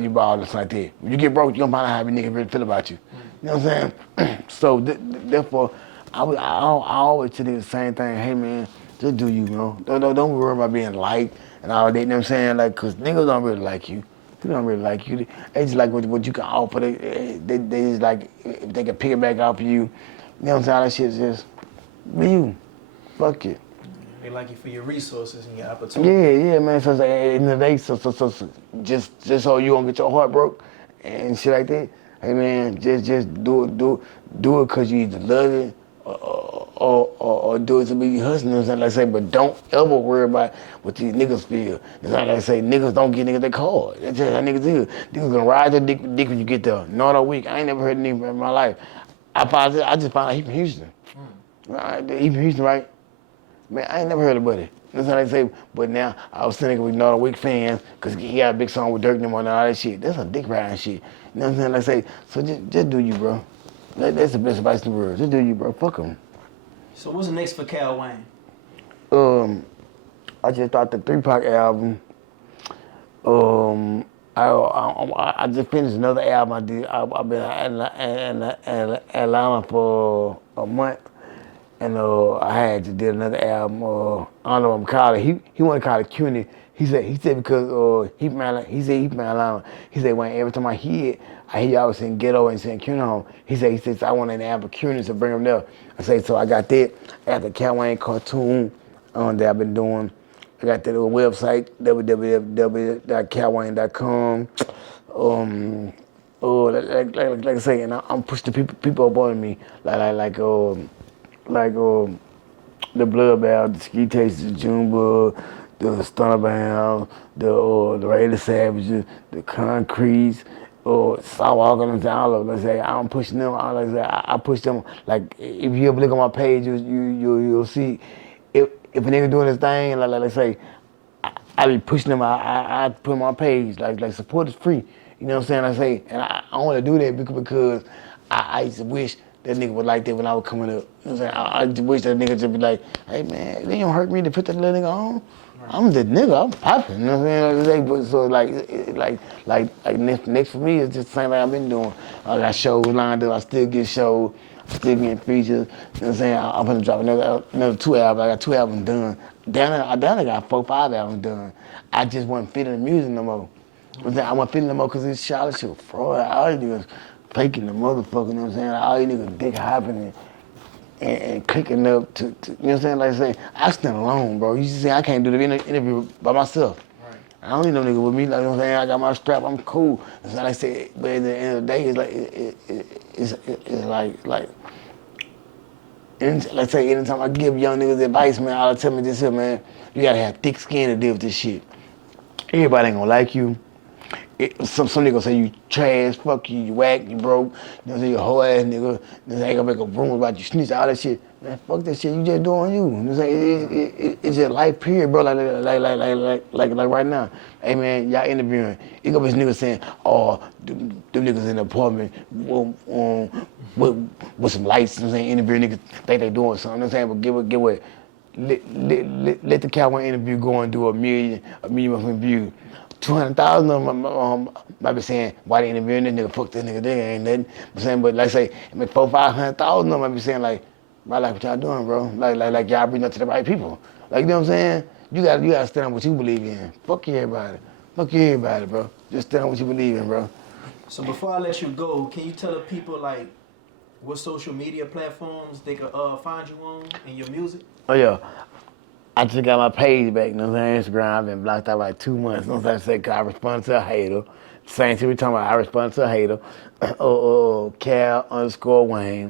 you ball or something like that. When you get broke, you don't find out how every nigga really feel about you. You know what I'm saying? So therefore, I always tell you the same thing. Hey man, just do you, bro. Don't worry about being liked and all that. You know what I'm saying? Like, cause niggas don't really like you. They don't really like you. They just like what you can offer. They just like if they can pick it back off of you. You know what I'm saying? All that shit's just be you. Fuck it. They like you for your resources and your opportunity. Yeah, man. So at the end of the day, so just so you don't get your heart broke and shit like that. Hey man, just do it cause you either love it or do it to be hustling, you know what I'm saying? But don't ever worry about what these niggas feel. It's like I say, niggas don't get niggas their card. That's just how niggas do. Niggas gonna ride their dick when you get there. Not a week. I ain't never heard a nigga in my life. I just found out he from Houston. He from Houston, right? Man, I ain't never heard of Buddy. You know That's how they say. But now I was thinking with Not a Weak fans because he had a big song with Dirk and them on all that shit. That's some dick riding shit. You know what I'm saying? Like say, so just do you, bro. That's the best advice in the world. Just do you, bro. Fuck him. So what's next for Cal Wayne? I just thought the 3 Pac album. I just finished another album I did. I've been in Atlanta for a month, and I had to do another album. I don't know what I'm calling it. He wanted to call it Cuney. He said because he from Atlanta. He said he from Atlanta. He said when every time I hear it, I hear y'all saying ghetto and saying Cuney Home. He said so I want an album Cuney to bring him there. I say so I got that. I got the Cal Wayne cartoon that I've been doing. I got that little website, www.calwayne.com. Like I say, and I'm pushing people up on me, like the Bloodbath, the Ski Taste, the Junebug, the Stunner Bound, the Raider Savages, the Concretes, or Sidewalk and all of them. Let's say I'm pushing them. I push them. Like if you ever look on my page, you'll see if a nigga doing his thing. Like say, I be pushing them. I put them on my page. Like support is free. You know what I'm saying? I say, and I want to do that because I used to wish that nigga was like that when I was coming up. You know what I'm saying? I just wish that nigga just be like, hey man, it don't hurt me to put that little nigga on. Right. I'm the nigga, I'm popping. You know what I'm saying? So like next for me is just the same thing I've been doing. I got shows lined up, I still get shows, still getting features. You know what I'm saying? I'm gonna drop another 2 albums. I got 2 albums done. I got 4, 5 albums done. I just wasn't feeling the music no more. You know I wasn't feeling no more because this shit was fraud. All these niggas faking the motherfucker, you know what I'm saying? All these niggas dick hopping and clicking up to, you know what I'm saying? Like I say, I stand alone, bro. You see, I can't do the interview by myself. Right. I don't need no nigga with me, like you know what I'm saying? I got my strap, I'm cool. That's like I said, but at the end of the day, it's like, and let's say anytime I give young niggas advice, man, all they tell me this here, man, you gotta have thick skin to deal with this shit. Everybody ain't gonna like you. Some nigga say you trash, fuck you, you whack, you broke, you know what I'm saying, you a whole ass nigga, they ain't gonna make a rumor about you snitch, all that shit. Man, fuck that shit, you just doing you. You know what I'm saying? It's just life period, bro, like right now. Hey man, y'all interviewing. You gonna be this nigga saying, oh, them niggas in the apartment with some lights, you know what I'm saying, interviewing niggas think they doing something, you know what I'm saying, but get what? Let the Cal Wayne interview go and do a million views. 200,000 of them might be saying, why they interviewing this nigga, fuck this nigga, they ain't nothing. I'm saying, but like say, 400,000-500,000 of them might be saying like, I like what y'all doing, bro. Like y'all bring up to the right people. Like, you know what I'm saying? You gotta stand on what you believe in. Fuck everybody, bro. Just stand on what you believe in, bro. So before I let you go, can you tell the people like what social media platforms they could find you on and your music? Oh yeah. I just got my page back, you know what I'm saying? Instagram, I've been blocked out like 2 months. You know what I'm saying? I respond to a hater. Same thing we talking about, I respond to a hater. Cal_Wayne,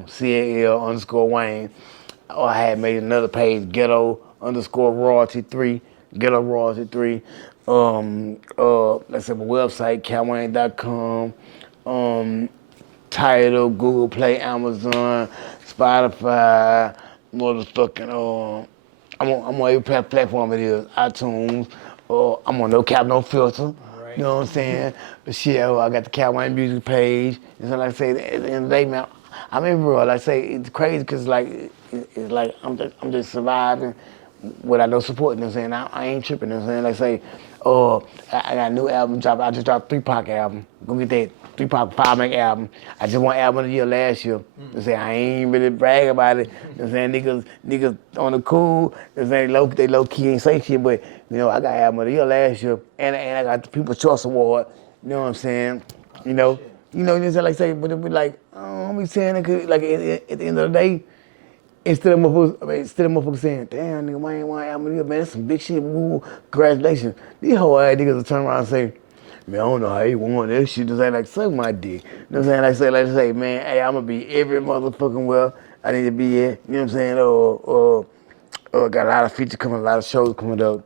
CAL_Wayne. I had made another page, Ghetto_Royalty3, Ghetto Royalty 3. Let's say my website, calwayne.com. Tidal, Google Play, Amazon, Spotify, motherfucking I'm on every platform it is, iTunes, I'm on No Cap, No Filter, right. You know what I'm saying? But shit, I got the Cal Wayne music page, and so like I say, at the end of the day, man, I mean, bro, like I say, it's crazy because it's like I'm just surviving without no support, you know what I'm saying? I ain't tripping, you know what I'm saying? Like I got a new album drop, I just dropped 3 Pac album, go get that. 3 Pac 5-make album. I just won album of the year last year. You know I ain't really brag about it. You know what I'm saying? Niggas on the cool. You know they low key ain't say shit, but you know, I got album of the year last year. And I got the People's Choice Award. You know what I'm saying? You know, like say, but it be like, I don't be saying it like at the end of the day, instead of motherfuckers saying, damn nigga, why ain't one album of the year, man, that's some big shit, woo, congratulations. These whole ass niggas will turn around and say, man, I don't know how you want that shit. Just like suck my dick. You know what I'm saying? Like say, man, hey, I'm gonna be every motherfucking well I need to be at. You know what I'm saying? Got a lot of features coming, a lot of shows coming up.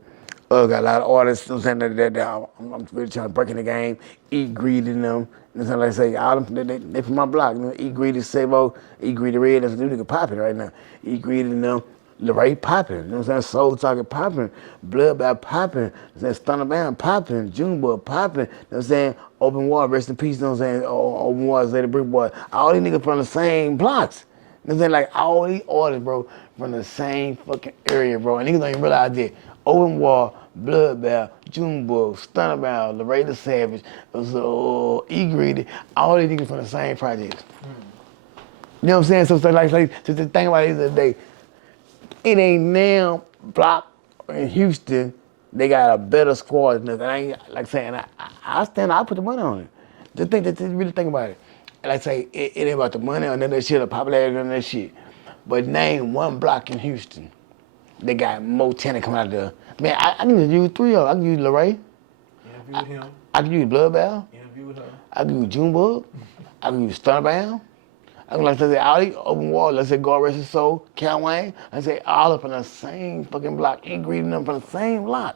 Got a lot of artists. You know what I'm saying? That I'm really trying to break in the game, eat greedy in them. You know what I'm saying? Like I say, all them, they from my block. You know, eat greedy, Savo, eat greedy red. That's a new nigga popping right now. Eat greedy in them. Laray popping, you know what I'm saying? Soul Talking popping, Bloodbath popping, you know what I'm saying? Stunner Band popping, Junebug popping, you know what I'm saying? Open Water, rest in peace, you know what I'm saying? Open Water, Lady Brick Boy. All these niggas from the same blocks. You know what I'm saying? Like all these artists, bro, from the same fucking area, bro. And niggas don't even realize that. Open War, Bloodbath, Junebug, Stunner Band, Laray the Savage, E Greedy, all these niggas from the same projects. You know what I'm saying? So just to think about it the other day, it ain't now block in Houston, they got a better squad than us. I ain't like saying I put the money on it. Just really think about it. And like I say, it ain't about the money or none of that shit or popularity or none of that shit. But name one block in Houston. They got more tenant coming out there. Man, I can use 3 of them. I can use Laray. Interviewed him. I can use Bloodbath. Interviewed her. I can use Junebug. I can use Stunnerbound. I can like I say all these open walls, let's say God rest his soul, Cal Wayne, I say all up in the same fucking block, ingredients them from the same block.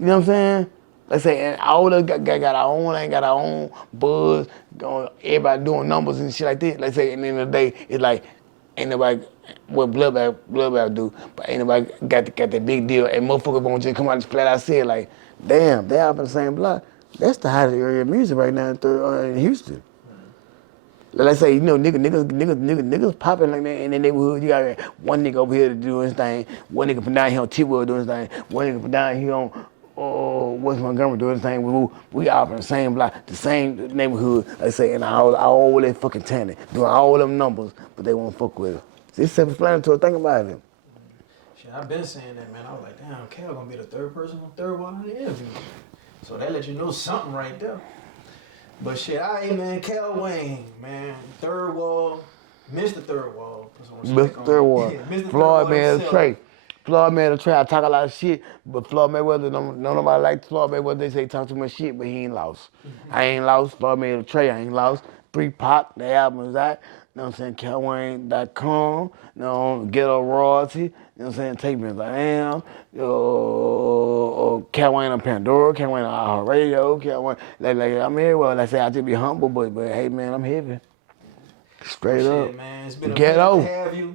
You know what I'm saying? Let's say and all of us got our own, ain't got our own buzz, going, everybody doing numbers and shit like that. Let's say at the end of the day, it's like ain't nobody what Bloodbath do, but ain't nobody got that big deal. And motherfuckers won't just come out and flat out say like, damn, they up in the same block. That's the hottest area of music right now in Houston. Let's say, you know, niggas popping like that in the neighborhood. You got one nigga over here to do his thing, one nigga from down here on T-Wood doing his thing, one nigga from down here on West Montgomery doing his thing. We all from the same block, the same neighborhood, let's say, and all that fucking talent, doing all them numbers, but they won't fuck with it. It's self-explanatory, think about it. Shit, I've been saying that, man. I was like, damn, Cal gonna be the third person on Third Wall in the interview. So that let you know something right there. But shit, man, Cal Wayne, man, Third Wall, Mr. Third Wall. Mr. Third Wall. Floyd Mayweather Floyd Mayweather I talk a lot of shit, but Floyd Mayweather, don't nobody like Floyd Mayweather. They say he talk too much shit, but he ain't lost. I ain't lost. Floyd Mayweather I ain't lost. 3 Pop, the album is out. You know what I'm saying? CalWayne.com, you know, Ghetto Royalty, you know what I'm saying? Take Me As I Am, Cal Wayne on Pandora, Cal Wayne on iHeartRadio, Cal Wayne, like I'm here, well, like I say, I just be humble, but hey, man, I'm heavy. Straight up. Man, it's been a pleasure to have you.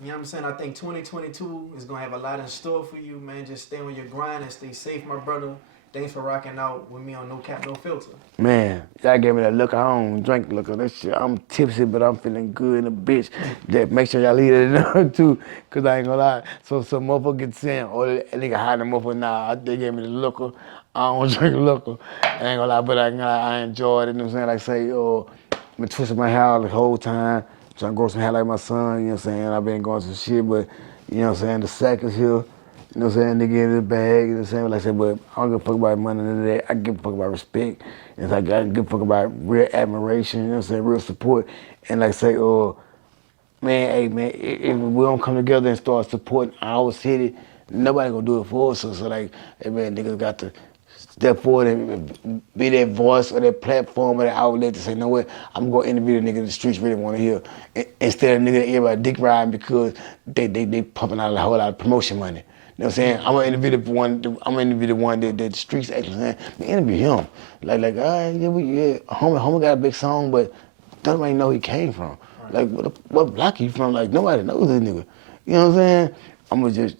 You know what I'm saying? I think 2022 is going to have a lot in store for you, man. Just stay on your grind and stay safe, my brother. Thanks for rocking out with me on No Cap, No Filter. Man, y'all gave me that look. I don't drink liquor. That shit, I'm tipsy, but I'm feeling good in a bitch. Just make sure y'all leave it too, because I ain't gonna lie. So some motherfucker get sent, or a nigga hiding the motherfucker. Nah, they gave me the liquor. I don't drink liquor. I ain't gonna lie, but I enjoyed it. You know what I'm saying? Like say, I've been twisting my hair the whole time, trying to grow some hair like my son. You know what I'm saying? I've been going some shit, but you know what I'm saying? The sack is here. You know what I'm saying? Nigga in the bag, you know what I'm saying? Like I said, but I don't give a fuck about money and that. I give a fuck about respect. And I give a fuck about real admiration, you know what I'm saying? Real support. And like I say, man, hey, man, if we don't come together and start supporting our city, nobody gonna do it for us. So like, hey, man, niggas got to step forward and be that voice or that platform or that outlet to say, you know what, I'm gonna interview the nigga the streets really wanna hear. Instead of nigga everybody dick riding because they pumping out a whole lot of promotion money. You know what I'm saying? I'm gonna interview the one that the streets actually saying, man, interview him. Like, homie got a big song, but don't nobody know he came from. Like, what block he from? Like, nobody knows this nigga. You know what I'm saying? I'm gonna just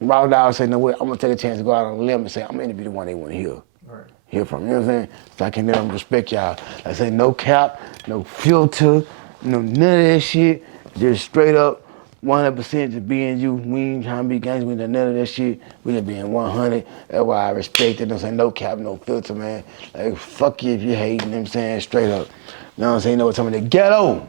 route out and say, no, what, I'm gonna take a chance to go out on a limb and say, I'm gonna interview the one they wanna hear from. You know what I'm saying? So I can let them respect y'all. Like I say, no cap, no filter, none of that shit. Just straight up. 100% just being you. We ain't trying to be gangster. We ain't none of that shit. We just being 100. That's why I respect it. I'm saying no cap, no filter, man. Like, fuck you if you hating, you know what I'm saying? Straight up. You know what I'm saying? You know what I'm talking about? The ghetto.